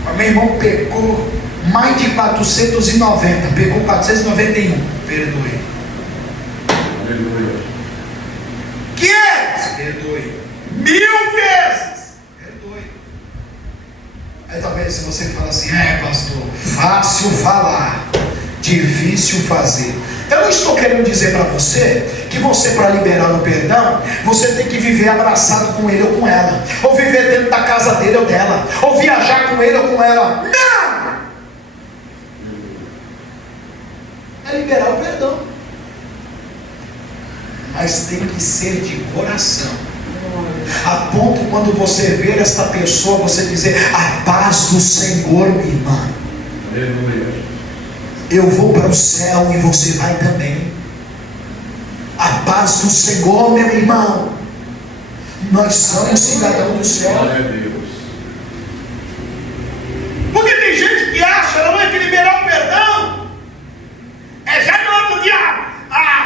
Mas meu irmão pecou mais de 490, pecou 491, perdoe. Aleluia. Que é? Perdoe. 1000 vezes, perdoe. Aí talvez se você fala assim: pastor, fácil falar, difícil fazer. Eu não estou querendo dizer para você que você, para liberar o perdão, você tem que viver abraçado com ele ou com ela, ou viver dentro da casa dele ou dela, ou viajar com ele ou com ela. Não! É liberar o perdão, mas tem que ser de coração, a ponto quando você ver esta pessoa, você dizer: a paz do Senhor, minha irmã. Aleluia. Eu vou para o céu e você vai também. A paz do Senhor, meu irmão. Nós somos cidadãos do céu. Glória a Deus. Porque tem gente que acha, não é, que liberar o perdão é já no outro dia.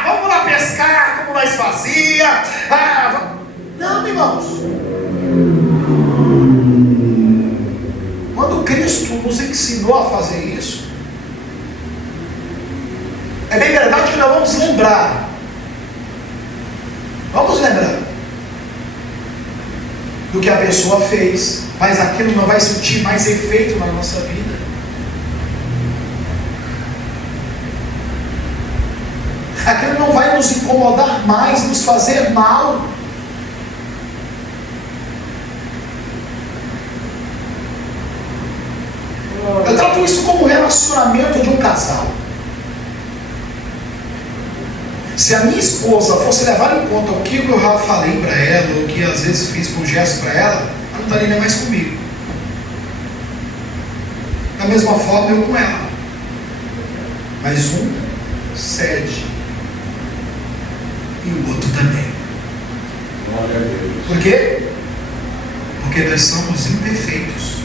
Vamos lá pescar como nós fazia. Não, irmãos. Quando Cristo nos ensinou a fazer isso, é bem verdade que nós vamos lembrar. Vamos lembrar do que a pessoa fez, mas aquilo não vai surtir mais efeito na nossa vida. Aquilo não vai nos incomodar mais, nos fazer mal. Eu trato isso como um relacionamento de um casal. Se a minha esposa fosse levar em conta o que eu já falei para ela, ou o que às vezes fiz com gesto para ela não estaria nem mais comigo. Da mesma forma eu com ela. Mas um cede e o outro também. Glória a Deus. Por quê? Porque nós somos imperfeitos.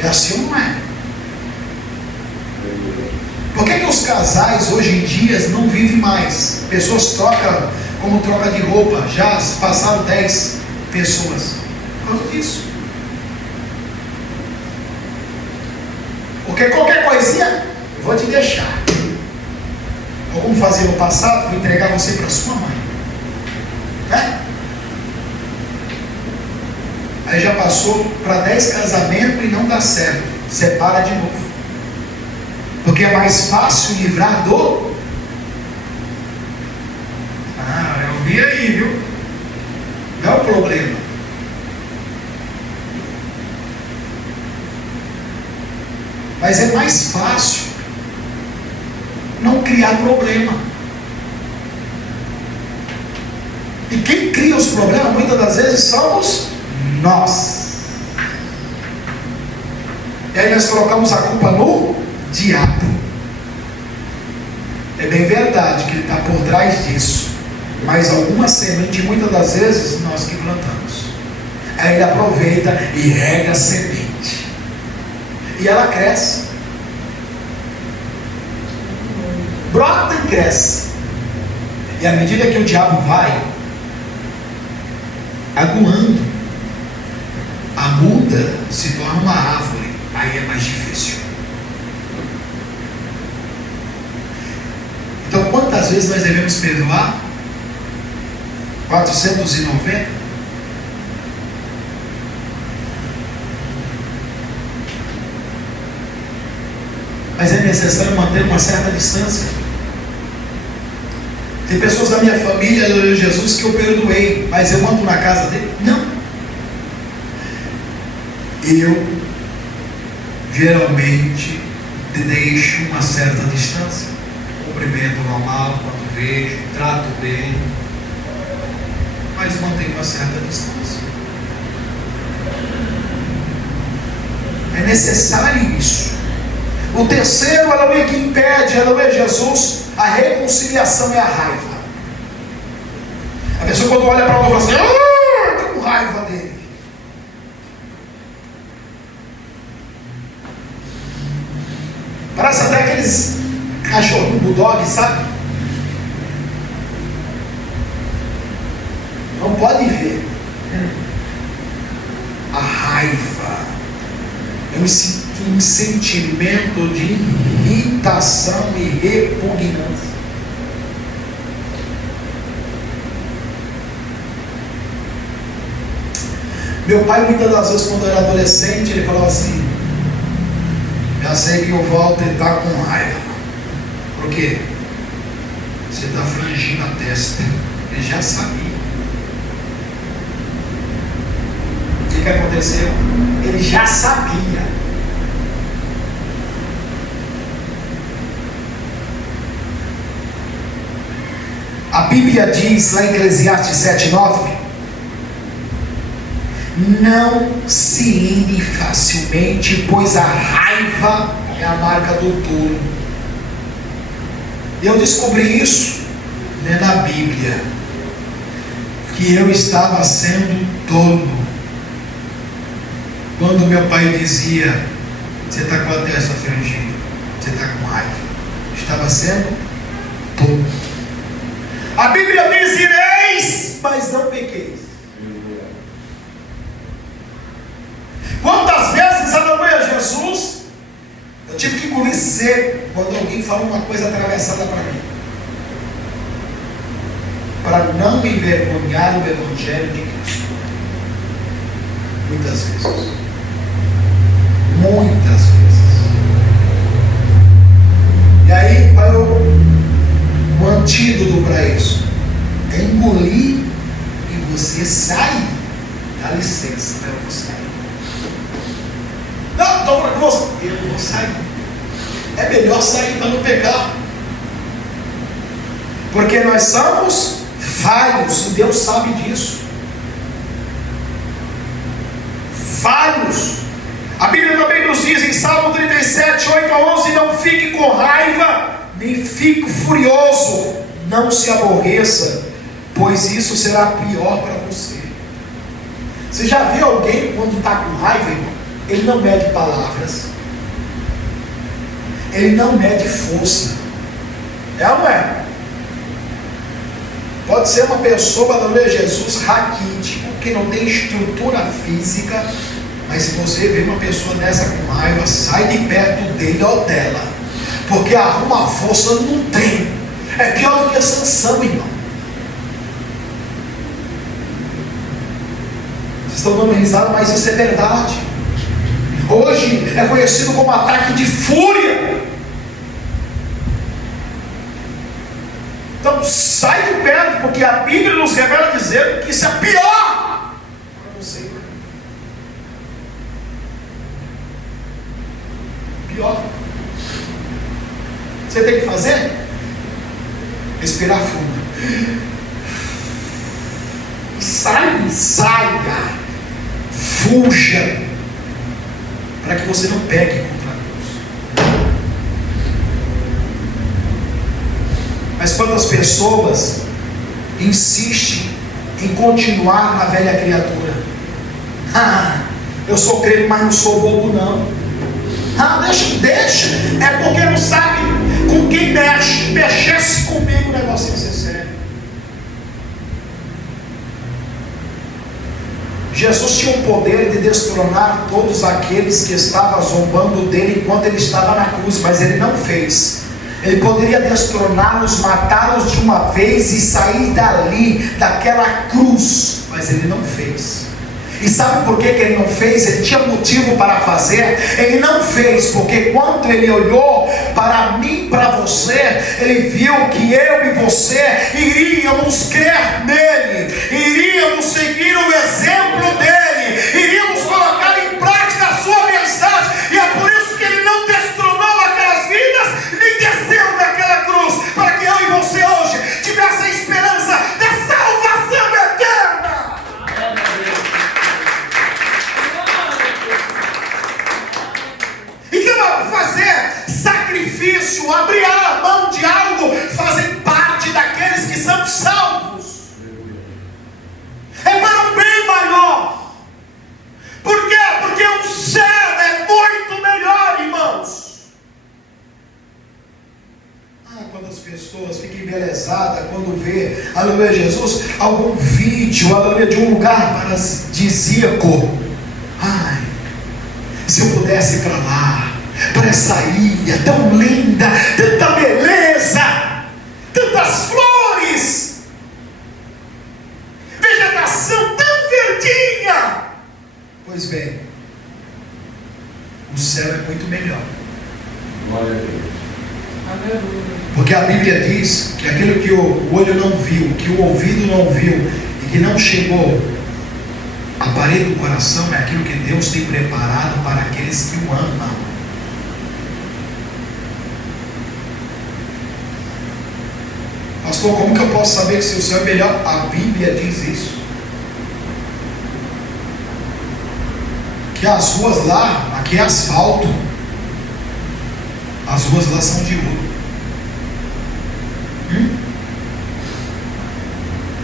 É assim ou não é? Por que os casais hoje em dia não vivem mais? Pessoas trocam como troca de roupa. Já passaram 10 pessoas. Por causa disso. Porque qualquer coisinha, eu vou te deixar. Ou como fazia no passado, vou entregar você para sua mãe. Né? Aí já passou para 10 casamentos e não dá certo. Separa de novo. Porque é mais fácil livrar do... eu vi aí, viu? Não é o problema. Mas é mais fácil não criar problema. E quem cria os problemas muitas das vezes somos nós. E aí nós colocamos a culpa no diabo. É bem verdade que ele está por trás disso, mas alguma semente muitas das vezes nós que plantamos. Aí ele aproveita e rega a semente e ela cresce, brota e cresce. E à medida que o diabo vai aguando, a muda se torna uma árvore. Aí é mais difícil. Então, quantas vezes nós devemos perdoar? 490? Mas é necessário manter uma certa distância. Tem pessoas da minha família, Jesus, que eu perdoei, mas eu ando na casa dele? Não. Eu geralmente deixo uma certa distância. Cumprimento normal quando vejo, trato bem, mas mantenho uma certa distância. É necessário isso. O terceiro, aleluia, que impede, aleluia, Jesus, a reconciliação é a raiva. A pessoa quando olha para o outro fala assim, estou com raiva dele. Parece até aqueles cachorrinhos bulldog, sabe? Não pode ver. A raiva é um sentimento de irritação e repugnância. Meu pai, muitas das vezes, quando eu era adolescente, ele falava assim: já sei que o Walter está com raiva. Por quê? Você está frangindo a testa. Ele já sabia. O que aconteceu? Ele já sabia. A Bíblia diz lá em Eclesiastes 7:9: não se ire facilmente, pois a raiva é a marca do tolo. Eu descobri isso, né, na Bíblia, que eu estava sendo tolo quando meu pai dizia: você está com a testa frangida, você está com raiva. Estava sendo tolo. A Bíblia diz: ireis, mas não pequeis. Quantas vezes, aleluia, Jesus, eu tive que engolir seco quando alguém fala uma coisa atravessada para mim, para não me envergonhar do Evangelho de Cristo. Muitas vezes. Muitas vezes. E aí, o antídoto para isso é engolir e você sair. Dá licença, eu vou sair. Não, estou falando com você. Eu vou sair. É melhor sair para não pecar. Porque nós somos falhos e Deus sabe disso. Falhos. A Bíblia também nos diz em Salmo 37, 8-11: não fique com raiva, nem fique furioso, não se aborreça, pois isso será pior para você. Você já viu alguém quando está com raiva, irmão? Ele não mede palavras, ele não mede força. É ou não é? Pode ser uma pessoa, aleluia, Jesus, raquítico, que não tem estrutura física, mas se você vê uma pessoa dessa com raiva, sai de perto dele ou dela, porque arruma força, não tem. É pior do que a Sansão, irmão. Vocês estão dando risada, mas isso é verdade. Hoje é conhecido como ataque de fúria. Então sai de perto, porque a Bíblia nos revela dizendo que isso é pior para você. Pior. Você tem que fazer? Respirar fundo. Saia. Fuja. Para que você não peque contra Deus. Mas quantas pessoas insistem em continuar na velha criatura? Eu sou crente, mas não sou bobo não. Deixa. É porque não sabe com quem mexe. Mexesse comigo, o negócio ia ser sério. Jesus tinha o poder de destronar todos aqueles que estavam zombando dele enquanto ele estava na cruz, mas ele não fez. Ele poderia destroná-los, matá-los de uma vez e sair dali, daquela cruz, mas ele não fez. E sabe por que ele não fez? Ele tinha motivo para fazer. Ele não fez porque quando ele olhou para mim, para você, ele viu que eu e você iríamos crer nele, iríamos seguir o exemplo dele, iríamos colocar em prática a sua mensagem. E é por isso que ele não destronou aquela aleluia a Jesus, algum vídeo, aleluia, de um lugar paradisíaco. Ai, se eu pudesse ir para lá, para essa ilha tão linda, tanta beleza, tantas flores, vegetação tão verdinha. Pois bem, o céu é muito melhor. Glória a Deus. Porque a Bíblia diz que aquilo que o olho não viu, que o ouvido não viu e que não chegou à parede do coração, é aquilo que Deus tem preparado para aqueles que o amam. Pastor, como que eu posso saber se o céu é melhor? A Bíblia diz isso. Que as ruas lá, aqui é asfalto, as ruas lá são de ouro.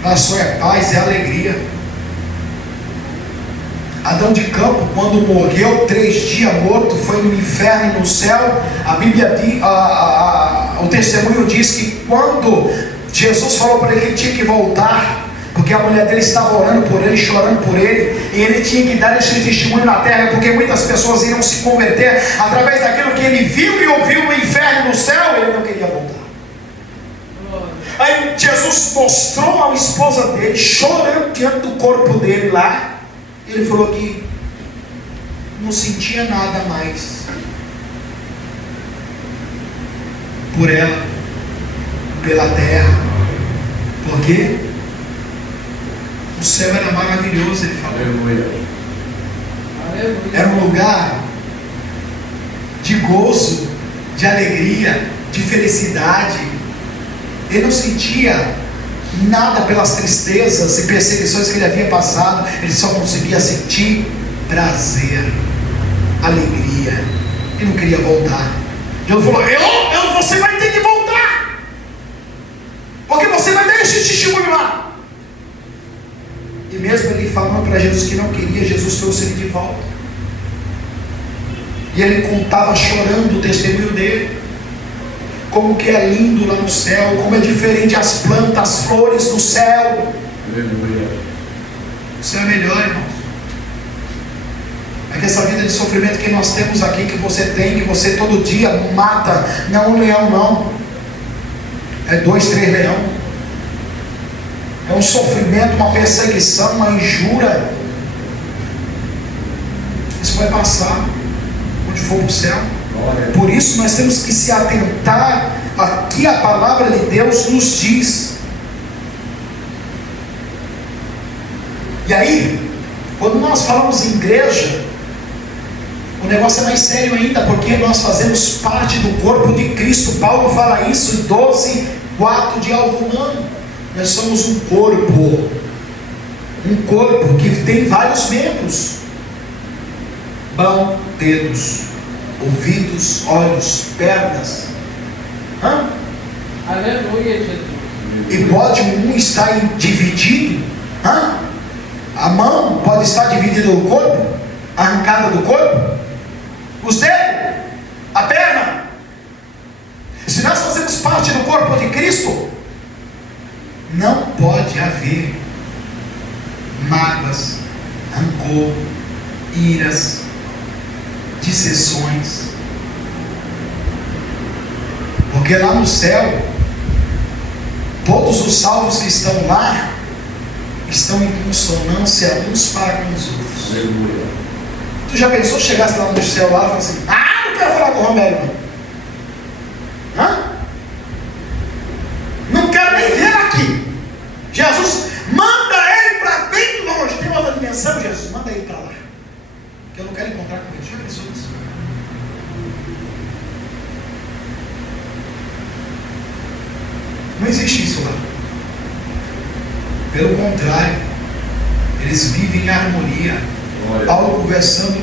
Lá só é paz e alegria. Adão de Campo, quando morreu 3 dias morto, foi no inferno e no céu. A Bíblia diz, o testemunho diz que quando Jesus falou para ele que ele tinha que voltar, porque a mulher dele estava orando por ele, chorando por ele, e ele tinha que dar esse testemunho na terra, porque muitas pessoas iriam se converter através daquilo que ele viu e ouviu no inferno e no céu. Ele não queria voltar. Aí Jesus mostrou a esposa dele chorando diante do corpo dele lá. Ele falou que não sentia nada mais por ela, pela terra. Por quê? O céu era maravilhoso, ele falou. Era um lugar de gozo, de alegria, de felicidade. Ele não sentia nada pelas tristezas e perseguições que ele havia passado. Ele só conseguia sentir prazer, alegria. Ele não queria voltar. Jesus falou: você vai ter que voltar, porque você vai dar esse testemunho lá. E mesmo ele falando para Jesus que não queria, Jesus trouxe ele de volta. E ele contava chorando o testemunho dele, como que é lindo lá no céu, como é diferente as plantas, as flores do céu. O céu é melhor, irmãos. É que essa vida de sofrimento que nós temos aqui, que você tem, que você todo dia mata, não é um leão não, é 2, 3 leão. É um sofrimento, uma perseguição, uma injúria. Isso vai passar onde for para o céu. Por isso nós temos que se atentar a que a palavra de Deus nos diz. E aí, quando nós falamos em igreja, o negócio é mais sério ainda, porque nós fazemos parte do corpo de Cristo. Paulo fala isso em 12:4 de Romano. Nós somos um corpo que tem vários membros: mão, dedos, ouvidos, olhos, pernas. Aleluia, Jesus. E pode um estar dividido? A mão pode estar dividida do corpo, arrancada do corpo, os dedos, a perna. Se nós fazemos parte do corpo de Cristo, não pode haver mágoas, rancor, iras, dissensões. Porque lá no céu, todos os salvos que estão lá estão em consonância uns para com os outros. Aleluia. Tu já pensou, chegasse lá no céu lá e falasse assim: não quero falar com o Romero, não quero nem ver aqui. Jesus, manda ele para bem longe. Tem outra dimensão, Jesus, manda ele para lá, que eu não quero encontrar com ele. Já pensou nisso? Não existe isso lá. Pelo contrário, eles vivem em harmonia. Paulo conversando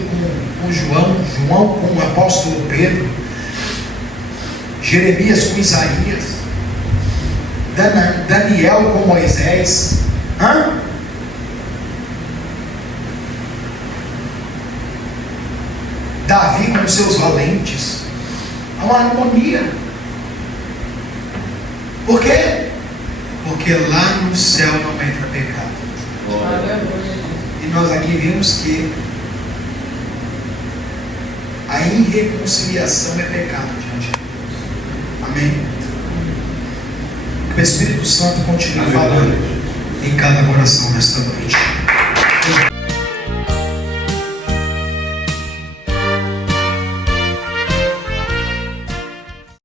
com João com o apóstolo Pedro, Jeremias com Isaías, Daniel com Moisés. Davi com os seus valentes. Há uma harmonia. Por quê? porque lá no céu não entra pecado. E nós aqui vimos que a irreconciliação é pecado diante de Deus. Amém? Que o Espírito Santo continue falando em cada coração nesta noite.